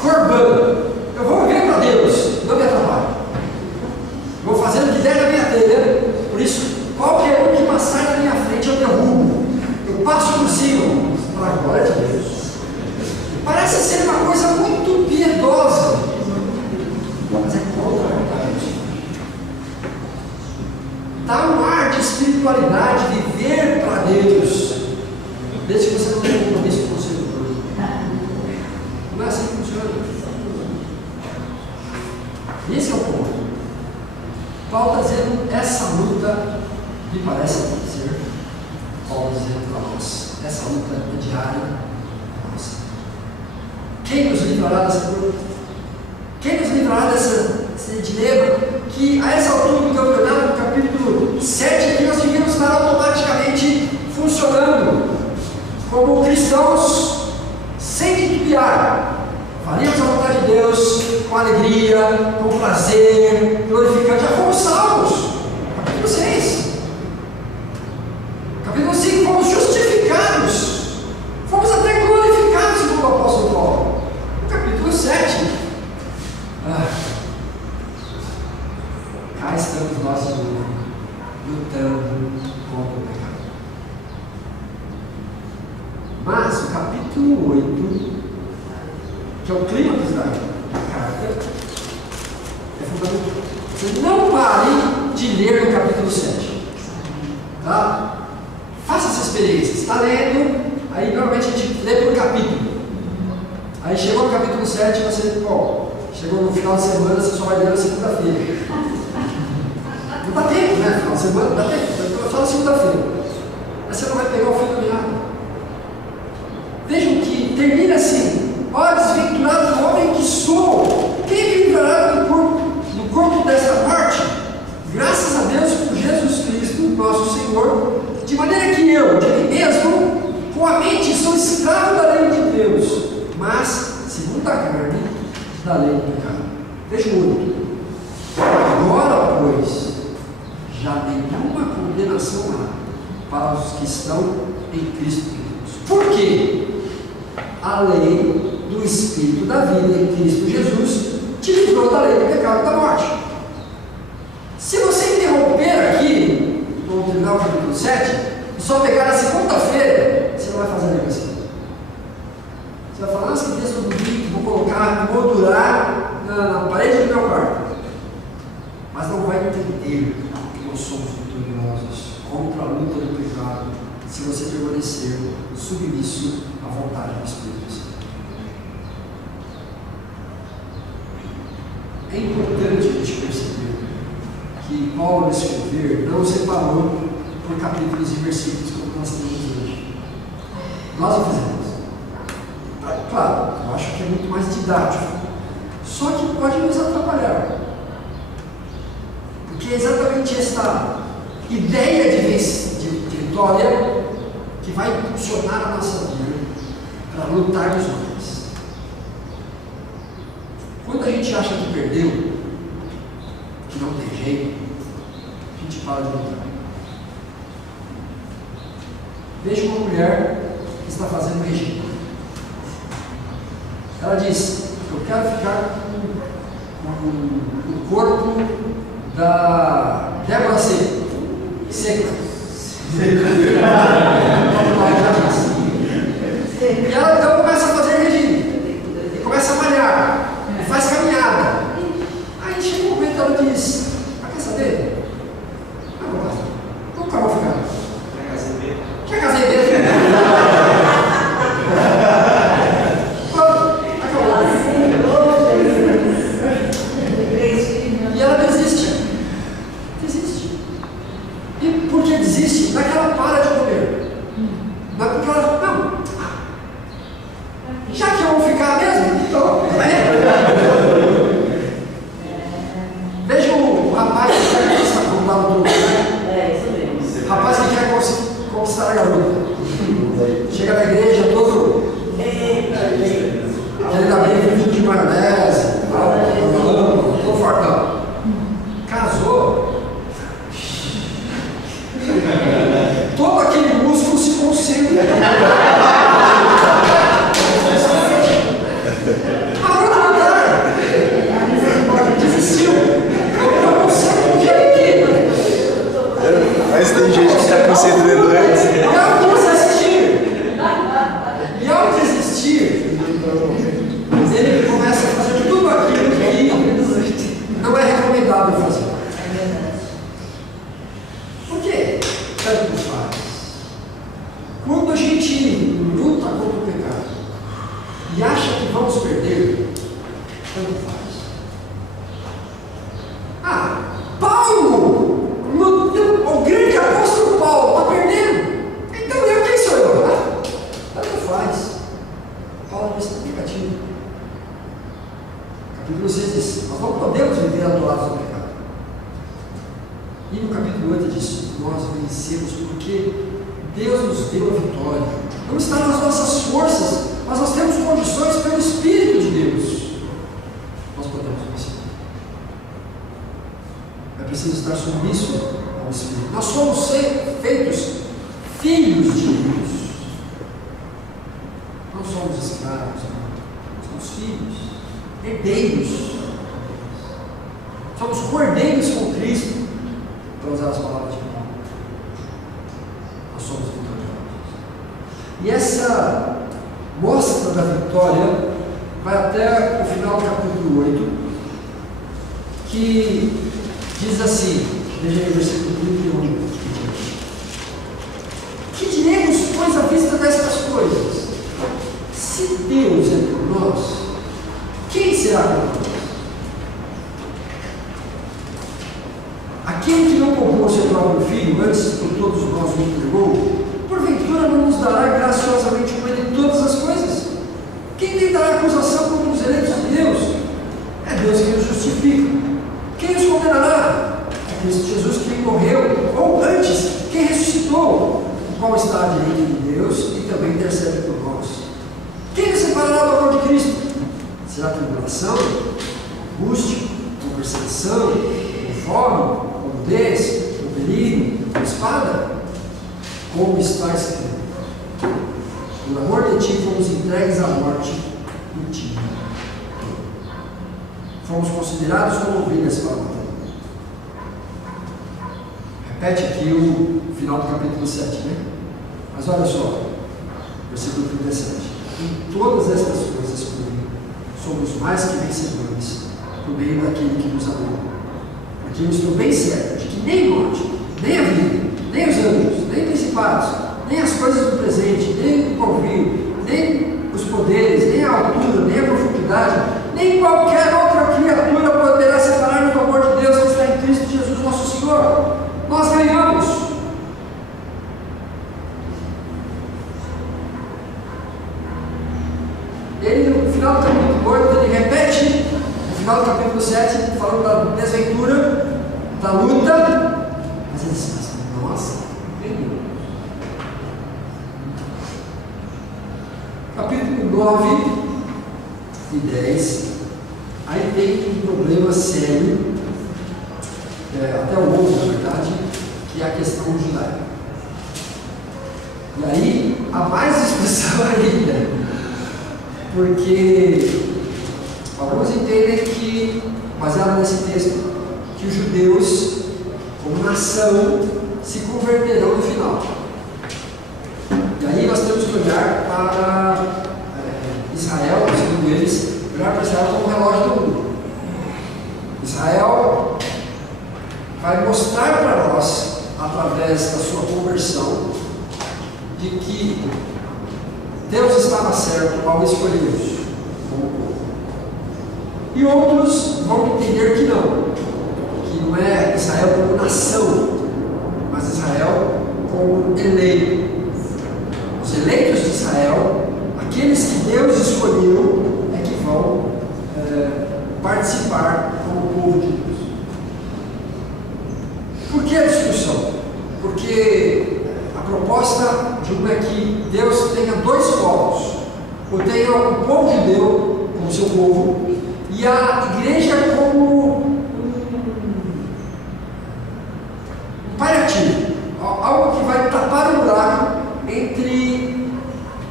Corban. Eu vou viver para Deus, não me atrapalhe. Vou fazer o que der na minha telha, por isso, qualquer um que passar na minha frente eu derrubo. Eu passo por cima, para a glória de Deus. Parece ser uma coisa muito piedosa, mas é contra a verdade. Dá um ar de espiritualidade, viver para Deus, desde que você não tenha compromisso com o Senhor. Não é assim que funciona. Esse é o ponto. Paulo está dizendo: essa luta me parece ser, Paulo dizendo para nós, essa luta é diária. Quem nos livrará dessa luta? Quem nos livrará desse dilema? Que a essa altura do campeonato, no capítulo 7, aqui nós devíamos estar automaticamente funcionando como cristãos sem titubear. Faríamos a vontade de Deus com alegria, com prazer, glorificando. Já fomos salvos. Capítulo 6. Capítulo 5, fomos justificados. Fomos até glorificados, segundo o apóstolo Paulo. No capítulo 7, cá estamos nós de novo, lutando contra o pecado. Mas o capítulo 8, que é o clímax da carta, é fundamental. Você não pare de ler no capítulo 7. Tá? Faça essa experiência. Você está lendo, aí normalmente a gente lê por capítulo. Aí chegou no capítulo 7, você, chegou no final de semana, você só vai ler na segunda-feira. Não dá tempo, né? Final de semana não dá tempo, só na segunda-feira. Aí você não vai pegar o fim da meada. Vejam que termina assim: ó, desventurado do homem que sou, quem me livrará do corpo desta morte? Graças a Deus por Jesus Cristo, nosso Senhor, de maneira que eu, de mim mesmo, com a mente sou escravo da lei de Deus, mas, segundo a carne, da lei do pecado. Veja o 8. Agora, pois, já nenhuma condenação há para os que estão em Cristo Jesus. Por quê? A lei do Espírito da vida em Cristo Jesus te livrou da lei do pecado e da morte. Se você interromper aqui, vamos terminar o capítulo 7, e só pegar na segunda-feira, você não vai fazer a ligação. Você vai falar: esse texto do domingo, vou colocar, moldurar na parede do meu quarto. Mas não vai entender que nós somos vitoriosos contra a luta do pecado, se você permanecer submisso à vontade do Espírito Santo. É importante a gente perceber que Paulo, ao escrever, não separou por capítulos e versículos como nós temos hoje. Nós o fizemos. Claro, eu acho que é muito mais didático. Só que pode nos atrapalhar. Porque é exatamente esta ideia de vitória que vai impulsionar a nossa vida para lutar nos homens. Quando a gente acha que perdeu, que não tem jeito, a gente para de lutar. Veja uma mulher que está fazendo regime. Ela diz: eu quero ficar com o corpo da Débora Seca. E ela então começa a fazer regime, e começa a malhar, e faz caminhada. Aí chega um momento que ela diz: quer saber? Nunca vou ficar. Já casei mesmo. E ela desiste. E por que desiste? Não é que ela para de comer. Não é porque ela. Não. Já que eu vou ficar mesmo, então. Veja o rapaz que quer conquistar o truque. O rapaz que quer conquistar a garota. Chega na igreja todo. Ele dá bem vinho de maionese, todo fortão. Casou. Todo aquele músculo se concentra. A outra mulher desistiu. Eu não sei como que é aqui. Mas tem gente que está considerando antes. E ao desistir, ele começa a fazer tudo aquilo que não é recomendável fazer. Por quê? Tanto faz. Quando a gente luta contra o pecado e acha que vamos perder, tanto faz. Paulo, o grande apóstolo Paulo, está perdendo. Então quem sou eu? Tanto faz. Paulo é significativo. Capítulo 6 diz: nós não podemos viver atolados no pecado. E no capítulo 8 diz: nós vencemos porque Deus nos deu a vitória. Não está nas nossas forças, mas nós temos condições pelo Espírito de Deus. Nós podemos vencer. É preciso estar submisso ao Espírito. Nós somos feitos filhos de Deus. Não somos escravos, não. Somos filhos, herdeiros. Somos cordeiros com Cristo, para usar as palavras de Paulo. Nós somos vitoriosos. E essa mostra da vitória vai até o final do capítulo 8, que diz assim, veja aí o versículo 31. Que diremos, pois, à vista destas coisas? Se Deus é por nós, quem será por nós? Aquele que não poupou seu próprio filho, antes por todos nós o entregou, porventura não nos dará graciosamente com ele todas as coisas? Quem tentará acusação contra os eleitos de Deus? É Deus quem os justifica. Quem os condenará? É Cristo Jesus que morreu, ou antes, quem ressuscitou, o qual está à direita de Deus e também intercede por nós. Quem nos separará do amor de Cristo? Será tribulação, angústia, ou perseguição, ou fome, ou nudez, ou perigo, ou espada? Como está escrito: por amor de ti fomos entregues à morte em ti. Fomos considerados como ovelhas para a matança. Repete aqui o final do capítulo 7, né? Mas olha só, versículo 37. Em todas estas coisas, porém, somos mais que vencedores por meio daquele que nos amou. Porque eu estou bem certo de que nem morte, nem a vida, nem os anjos, nem principados, nem as coisas do presente, nem o porvir, nem os poderes, nem a altura, nem a profundidade, nem qualquer outra criatura poderá separar-nos do amor de Deus que está em Cristo Jesus nosso Senhor. Nós ganhamos. Ele, no final do capítulo 8, ele repete, no final do capítulo 7, falando da desventura, da luta, mas ele diz: nossa, ganhou. Capítulo 9 e 10, aí tem um problema sério, até o 11 na verdade, que é a questão judaica. E aí, há mais expressão ainda. porque alguns entendem que, baseado nesse texto, que os judeus, como nação, se converterão no final. E aí nós temos que olhar para Israel, segundo eles, olhar para Israel como o relógio do mundo. Israel vai mostrar para nós, através da sua conversão, de que Deus estava certo ao escolhê-los como povo. E outros vão entender que não é Israel como nação, mas Israel como eleito. Os eleitos de Israel, aqueles que Deus escolheu, é que vão participar como povo de Deus. Por que a discussão? Porque a proposta de um é que Deus tenha dois povos, ou tenha o povo judeu como seu povo, e a igreja como um paliativo, algo que vai tapar o buraco entre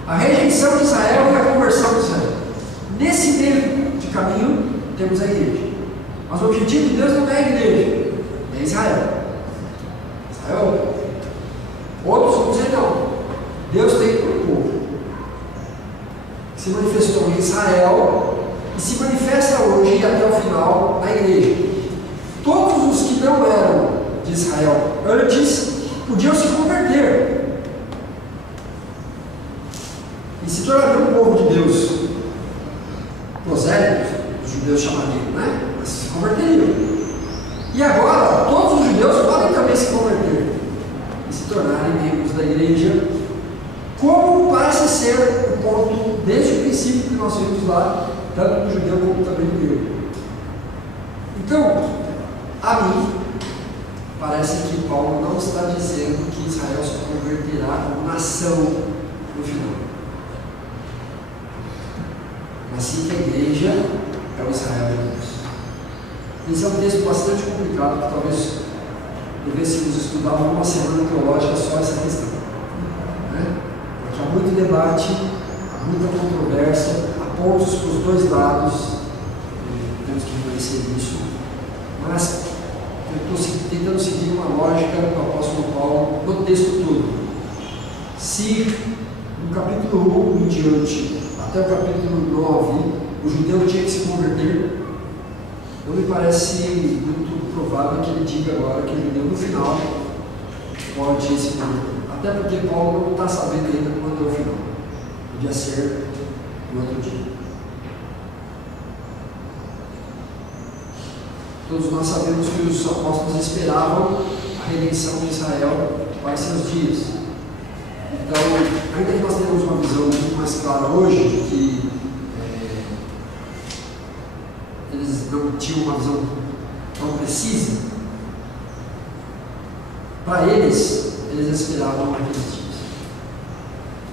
a rejeição de Israel e a conversão de Israel. Nesse meio de caminho temos a igreja, mas o objetivo de Deus não é a igreja, é Israel. Outros vão dizer não, Deus tem um povo que se manifestou em Israel e se manifesta hoje e até o final na igreja. Todos os que não eram de Israel antes podiam se converter e se tornariam um povo de Deus, prosélitos, os judeus chamariam, né? Mas se converteriam. E agora, todos os judeus podem também se converter e se tornarem membros da igreja, como parece ser o ponto desde o princípio que nós vimos lá, tanto do judeu como também do grego. Então, a mim, parece que Paulo não está dizendo que Israel se converterá como nação no final, mas sim que a igreja é o Israel de Deus. Esse é um texto bastante complicado, que talvez devêssemos estudar uma semana teológica só essa questão, né? Porque há muito debate, há muita controvérsia, há pontos para os dois lados, temos que reconhecer isso, mas eu estou tentando seguir uma lógica do apóstolo Paulo no texto todo. Se no capítulo 1 em diante, até o capítulo 9, o judeu tinha que se converter, não me parece muito provável que ele diga agora que o judeu no final pode se converter. Até porque Paulo não está sabendo ainda quando é o final. Podia ser no outro dia. Todos nós sabemos que os apóstolos esperavam a redenção de Israel para seus dias. Então, ainda que nós tenhamos uma visão muito mais clara hoje de que eles não tinham uma visão tão precisa, para eles esperavam aqueles dias.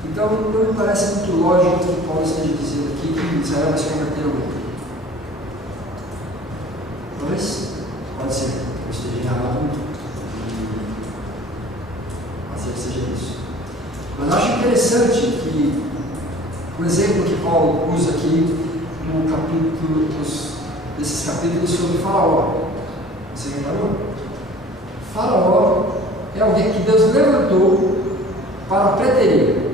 Então, não me parece muito lógico que Paulo esteja dizendo aqui que Israel vai se converter ao mundo. Mas pode ser que eu esteja errado e pode ser que seja isso. Mas acho interessante que o exemplo que Paulo usa aqui no capítulo, desses capítulos sobre Faraó. Você reparou? Faraó é alguém que Deus levantou para preterir.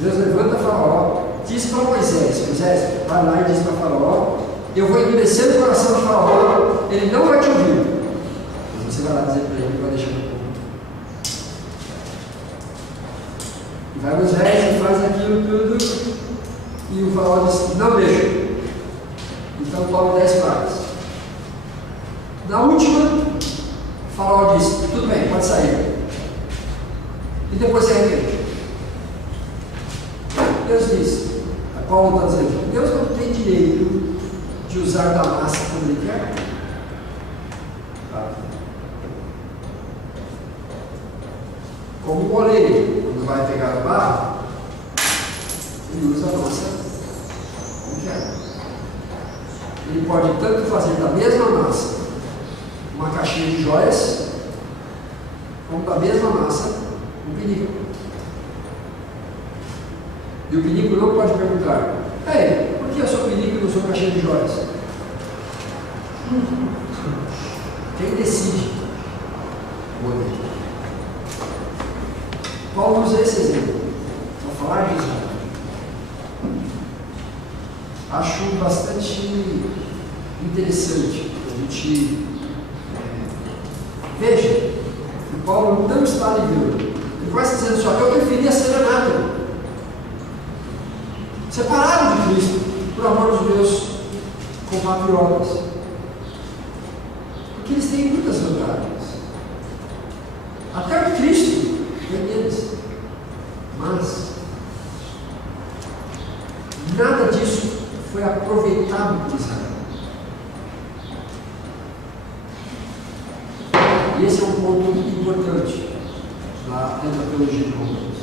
Deus levanta Faraó, diz para Moisés, vai lá e diz para Faraó, eu vou endurecer o coração de Faraó, ele não vai te ouvir. Mas você vai lá dizer para ele, vai deixar no povo. E vai Moisés e faz aquilo tudo, e o Faraó diz, não deixa. Então tome 10 pragas. Na última, o Faraó diz, tudo bem, pode sair. E depois se arrepende. Deus diz, Paulo está dizendo, Deus não tem direito de usar da massa quando ele quer. Como o oleiro, quando vai pegar o barro, ele usa a massa como quer. Ele pode tanto fazer da mesma massa uma caixinha de joias, como da mesma massa um pinico. E o pinico não pode perguntar: ei, por que a sua pinico não sou caixinha de joias? Quem decide? O poder. Paulo usa esse exemplo para falar de Israel. Acho bastante interessante a gente veja que Paulo não está ligando. Ele quase dizendo só que eu preferia ser anátema, separado de Cristo, por amor de Deus, compatriotas, porque eles têm muitas vantagens. Até o Cristo vem deles, mas nada disso foi aproveitado por Israel. E esse é um ponto importante na teologia de Romanos,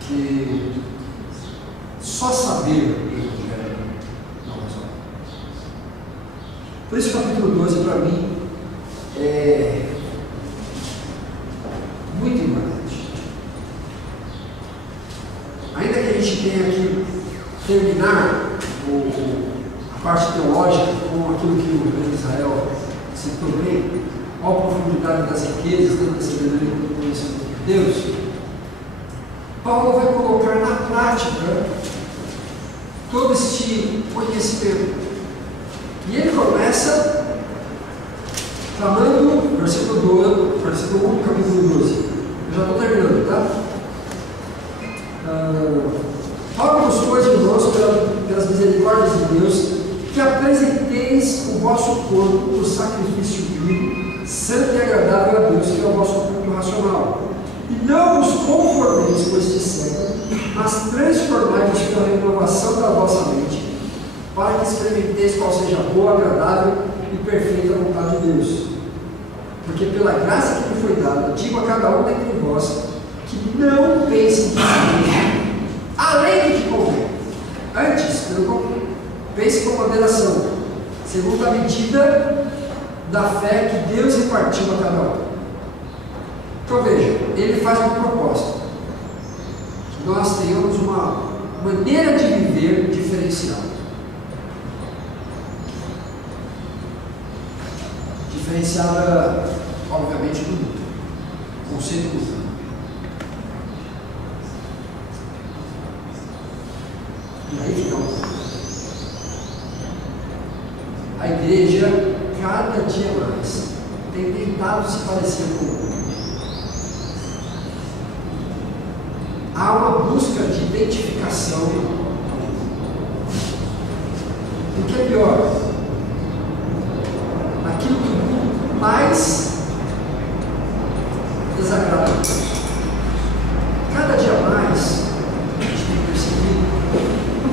que só saber o Evangelho não resolve. Por isso o capítulo 12 para mim é muito importante. Ainda que a gente tenha que terminar a parte teológica com aquilo que o rei de Israel citou bem, qual a profundidade das riquezas, da sabedoria e do conhecimento de Deus, Paulo vai colocar na prática todo este conhecimento. E ele começa falando, versículo 1, capítulo 12. Eu já estou terminando, tá? Paulo nos pois, irmãos, pelas misericórdias de Deus, que apresenteis o vosso corpo por sacrifício vivo, santo e agradável a Deus, que é o vosso culto racional. E não vos conformeis com este século, mas transformai-vos pela renovação da vossa mente, para que experimenteis qual seja a boa, agradável e perfeita vontade de Deus. Porque pela graça que me foi dada, digo a cada um dentre vós, que não pense em si mesmo, além do que convém. Antes, pense com moderação, segundo a medida da fé que Deus repartiu a cada um. Então veja, ele faz uma proposta, que nós tenhamos uma maneira de viver diferenciada. Diferenciada, obviamente, do mundo, conceito do mundo. E aí fica a igreja, cada dia mais, tem tentado se parecer com o mundo. Há uma busca de identificação. O que é pior? Aquilo que o mundo mais desagrada. Cada dia mais, a gente tem percebido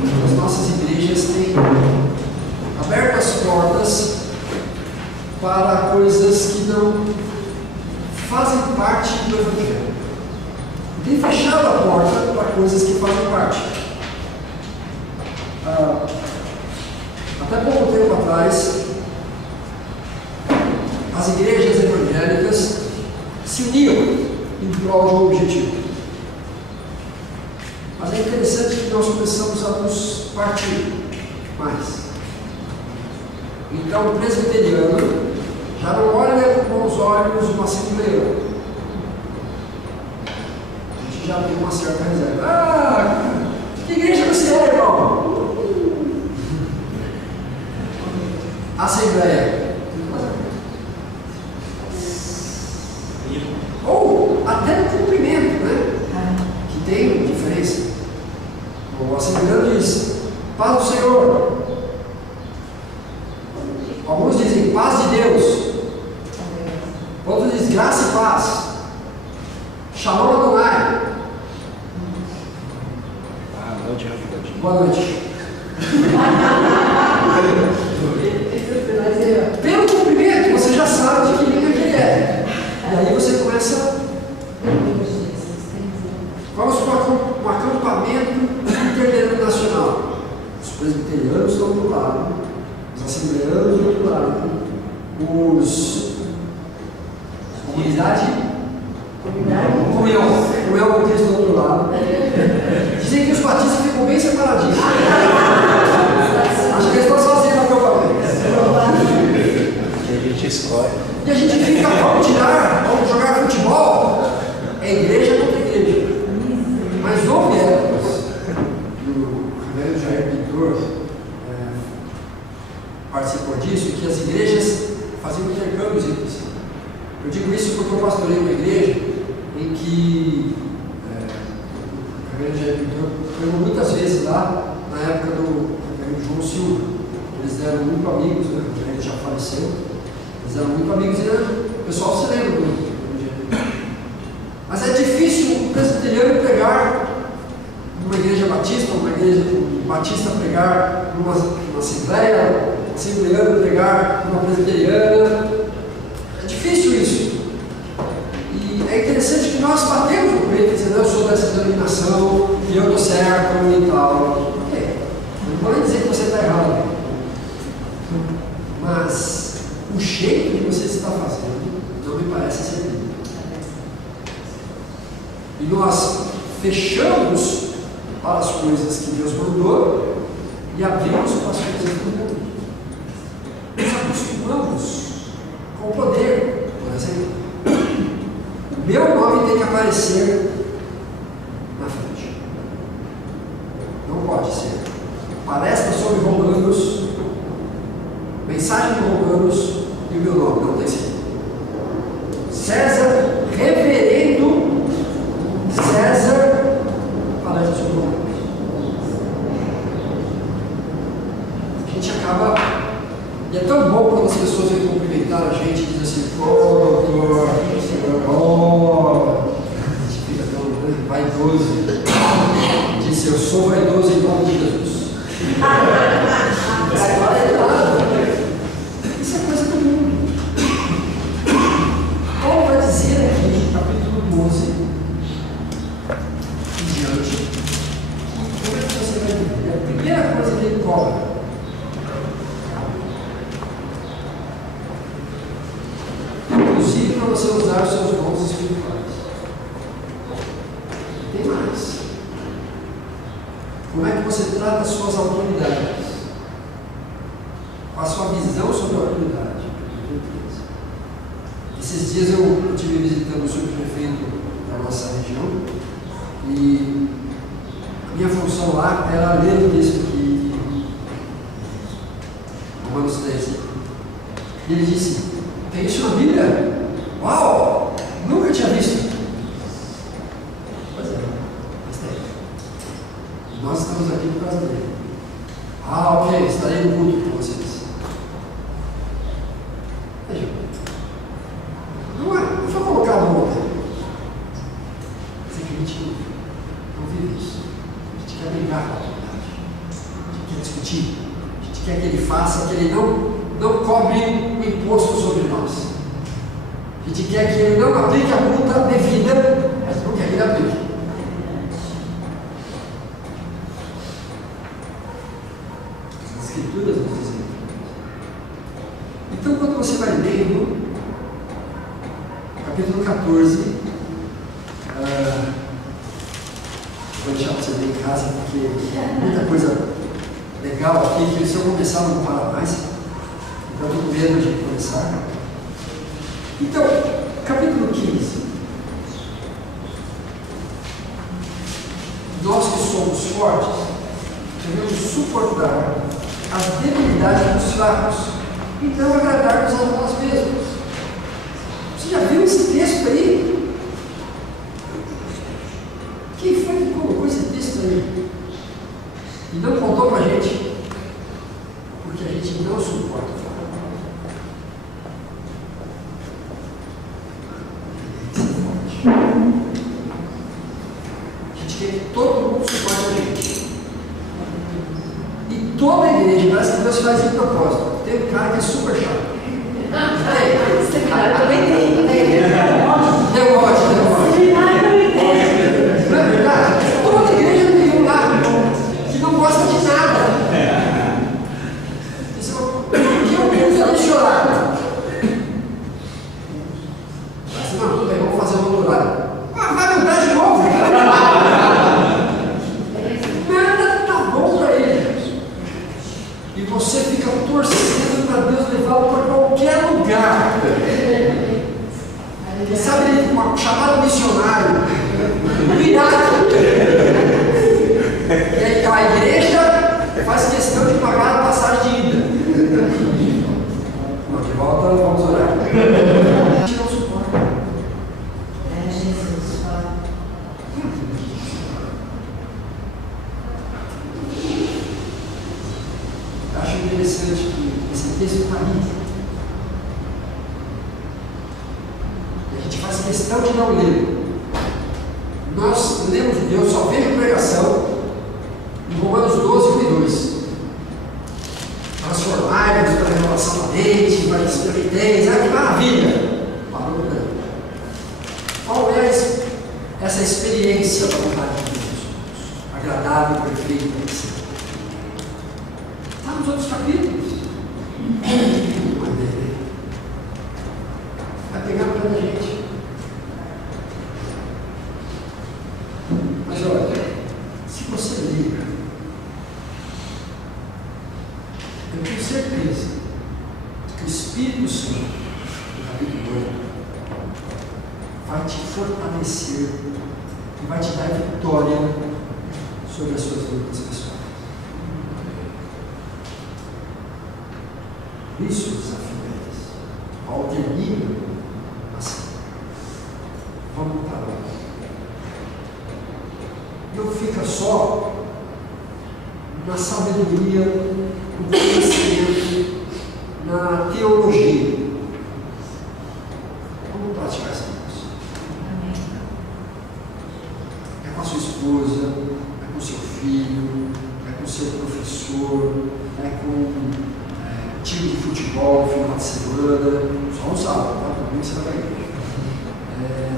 que as nossas igrejas têm aberto as portas para coisas que não fazem parte do Evangelho. Tem fechado a porta para coisas que fazem parte. Até pouco tempo atrás, as igrejas evangélicas se uniam em prol de um objetivo. Mas é interessante que nós começamos a nos partir mais. Então, o presbiteriano já não olha com os olhos uma assembleia. A gente já tem uma certa reserva. Que igreja você é, irmão? Assembleia. Ou até no cumprimento, né? Que tem diferença. O assembleano diz: paz do Senhor. Alguns dizem paz de Deus. Outros dizem graça e paz. Shalom Adonai. Boa noite. Pelo cumprimento, você já sabe de que língua que ele é. E aí você começa. Vamos para um acampamento interdenominacional. Os presbiterianos estão do lado, os assembleanos do outro lado, comunidade, comunhão com Cristo do outro lado, participou disso, que as igrejas faziam intercâmbios entre si. Eu digo isso porque eu pastorei uma igreja em que a igreja foi muitas vezes lá, na época do João Silva. Eles eram muito amigos, né? Ele já faleceu. Eles eram muito amigos e o pessoal se lembra muito. Mas é difícil um presbiteriano pregar numa igreja batista, um batista pregar numa assembleia, um assembleano pregar numa presbiteriana. É difícil isso. E é interessante que nós batemos no peito dizendo: eu sou dessa denominação e eu estou certo e tal. Ok, não vou nem dizer que você está errado, mas o jeito que você está fazendo não me parece ser bíblico. E nós fechamos para as coisas que Deus mandou e abrimos para as coisas do mundo. Nos acostumamos com o poder, por exemplo. O meu nome tem que aparecer na frente. Não pode ser. Palestra sobre Romanos, mensagem de Romanos e o meu nome. Não tem que ser. César, reverendo César, palestra sobre Romanos. A gente acaba. E é tão bom quando as pessoas vêm cumprimentar a gente e dizem assim: doutor, a gente fica tão vaidoso. Disse: eu sou vaidoso em nome de Jesus. Agora é nada. Isso é coisa do mundo. Paulo vai dizer aqui, capítulo 12, em diante, como é que você vai viver? A primeira coisa que ele cobra: inclusive para você usar os seus dons espirituais. Tem mais. Como é que você trata as suas autoridades? Qual a sua visão sobre a autoridade? Esses dias eu estive visitando o subprefeito da nossa região e a minha função lá era ler o texto aqui, Romanos 13. E ele disse: tem isso na Bíblia? Uau! Nunca tinha visto. Pois é, mas tem. Nós estamos aqui por causa dele. Ah, ok, estarei no culto com vocês. Veja, não foi colocado ontem. Mas é que a gente não vive isso. A gente quer brigar com a autoridade. A gente quer discutir. A gente quer que ele faça, que ele não cobre o imposto sobre nós. A gente quer que ele não aplique a multa devida, mas não quer que ele aplique. As escrituras nos dizem. Então, quando você vai lendo, capítulo 14, vou deixar você ler em casa, porque muita coisa legal aqui, que se eu começar não para mais. Eu estou com medo de começar. Então, capítulo 15. Nós que somos fortes, devemos suportar as debilidades dos fracos e não agradar-nos a nós mesmos. Você já viu esse texto aí? Quem foi que colocou esse texto aí? E não contou para a gente? Porque a gente não suporta o fraco. A gente quer que todo mundo suporte a gente. E toda a igreja, parece que Deus faz de propósito. Tem um cara que é super chato. Esse cara eu também tenho. Deu ódio. Não é verdade? Toda igreja tem um lá que não gosta de nada. Porque eu quero chorar. Assim, não, tudo bem, vamos fazer um horário. Vai lembrar de novo. Nada tá bom para ele. E você fica torcendo para Deus levá-lo para qualquer lugar. acho interessante que esse texto está ali. A gente faz questão de não ler. Nós lemos, Deus só veio a pregação em Romanos 12, 1 e 2. Transformai-vos pela renovação da mente, para experimenteis, que maravilha! Parou por aí. Qual é essa experiência da vontade de Deus? Agradável, perfeita, etc. Está nos outros capítulos. Vai pegar para a gente. Mas olha, se você ler, eu tenho certeza que o Espírito Santo, no capítulo 8, vai te fortalecer e vai te dar vitória sobre as suas lutas pessoais. Isso é o desafio deles. Ao termínio, assim, vamos para lá. Não fica só na sabedoria, no conhecimento, na teologia. Vamos praticar essa coisa. É com a sua esposa, é com o seu filho, é com o seu professor, é com time de futebol no final de semana, só um sábado, tá? Domingo você vai para a igreja.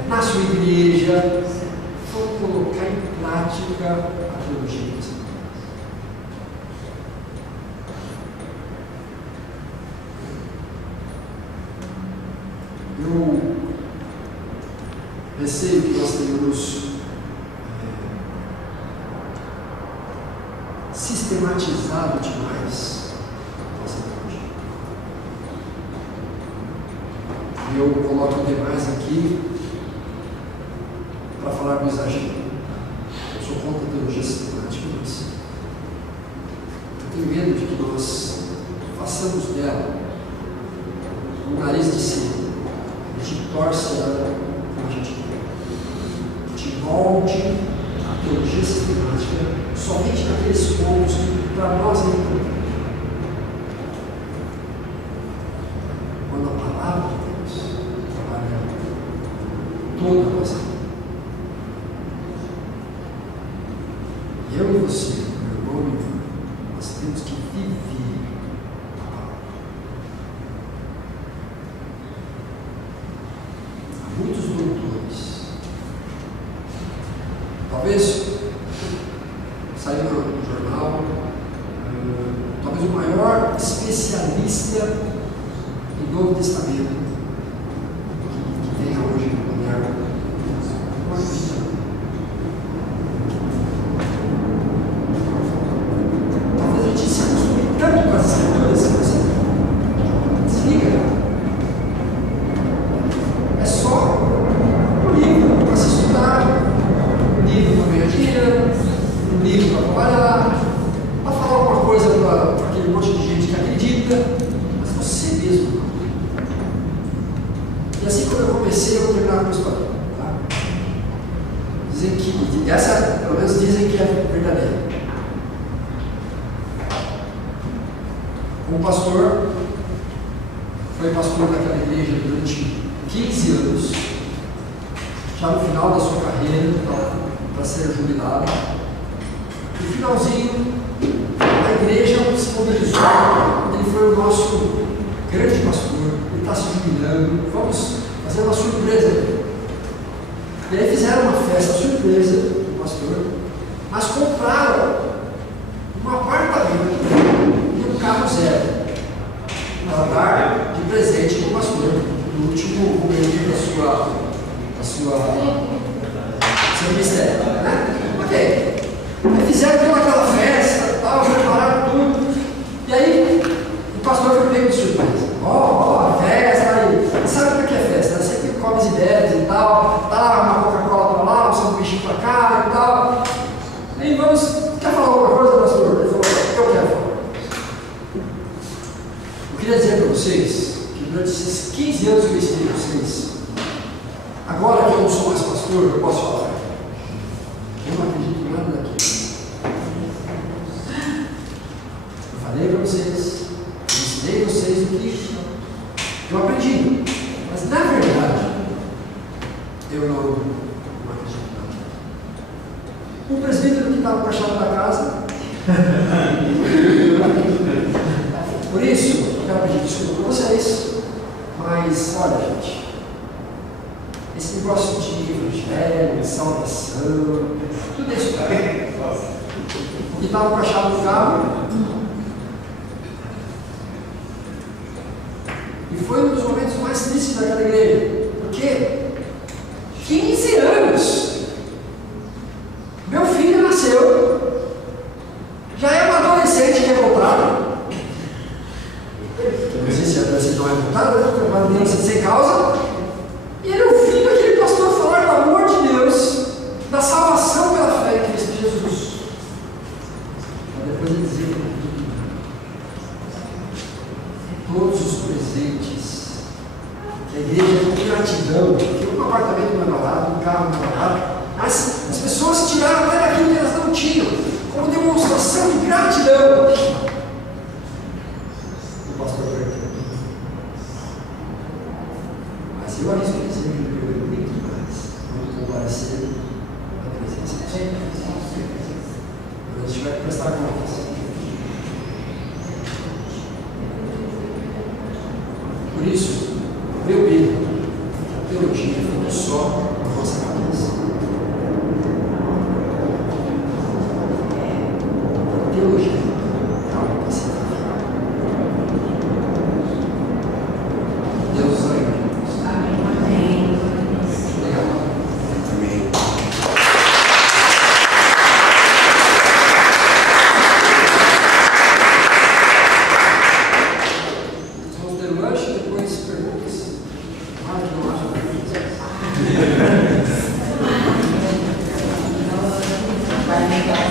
Na sua igreja, vamos colocar em prática a teologia dessa coisa. Eu receio que nós tenhamos sistematizado demais nossa teologia. Eu coloco demais aqui para falar do exagero. Eu sou contra a teologia sistemática, mas eu tenho medo de que nós façamos dela um nariz de cima. A gente torce ela como a gente quer. A gente molde a teologia sistemática somente naqueles pontos que para nós é importante. Quando a palavra de Deus trabalha toda a nossa vida. E eu e você, meu irmão e minha irmã, nós temos que viver a palavra. Há muitos doutores. Talvez saiu no jornal, talvez o maior especialista do Novo Testamento que tenha hoje no moderno. Talvez a gente se acostume tanto com as escrituras que você desliga. É só um livro para se estudar, um livro para ganhar dinheiro, um livro para trabalhar, para falar alguma coisa para aquele monte de gente que acredita, mas você mesmo. E assim como eu comecei, eu vou terminar com uma história. Tá? Dizem que, essa, pelo menos dizem que é verdadeira. Um pastor foi pastor daquela igreja durante 15 anos, já no final da sua carreira, para ser jubilado. No finalzinho, a igreja se mobilizou, ele foi o nosso grande pastor, ele está se jubilando, vamos fazer uma surpresa. E aí fizeram uma festa surpresa do pastor, mas compraram um apartamento e um carro zero para dar de presente para o pastor no último momento da seu ministério. Né? Ok. Aí fizeram toda aquela festa, tal, prepararam tudo. E aí o pastor foi pego de surpresa. Ó, a festa aí. Sabe o que é festa? Sempre come as ideias e tal. Tá, uma Coca-Cola para lá, um sanduíche para cá e tal. Aí vamos. Quer falar alguma coisa, pastor? Ele falou, eu quero falar. Eu queria dizer para vocês que durante esses 15 anos que eu ensinei vocês, agora que eu não sou mais pastor, eu posso falar. Eu não acredito em nada daquilo. Eu falei para vocês estava com a chave da casa. Por isso, eu quero pedir desculpa para vocês, mas olha, gente, esse negócio de evangelho, de salvação, tudo isso é. O que estava com a chave do carro. E foi um dos momentos mais tristes daquela igreja. Por quê? 15 anos. Meu filho nasceu. Já é uma adolescente revoltada. Não sei se a adolescente não é revoltada, né? Uma criança sem causa. E ele ouvindo aquele pastor falar do amor de Deus, da salvação pela fé em Cristo Jesus. Mas depois ele dizia todos os presentes que a igreja tem gratidão, porque um apartamento não é barato, um carro não é barato, mas as pessoas tiraram até daquilo que elas não tinham, como demonstração de gratidão. O pastor perdeu. Mas eu arrisco dizer que ele perdeu muito mais quando comparecer à presença de Deus. Quando a gente vai prestar contas. Por isso, meu medo, a teologia fica só na nossa cabeça. A teologia é algo que se Deus os ajude. Amém. Obrigado. Amém. Vamos ter lanche, depois perguntas. Ah, não acho. Vai negar.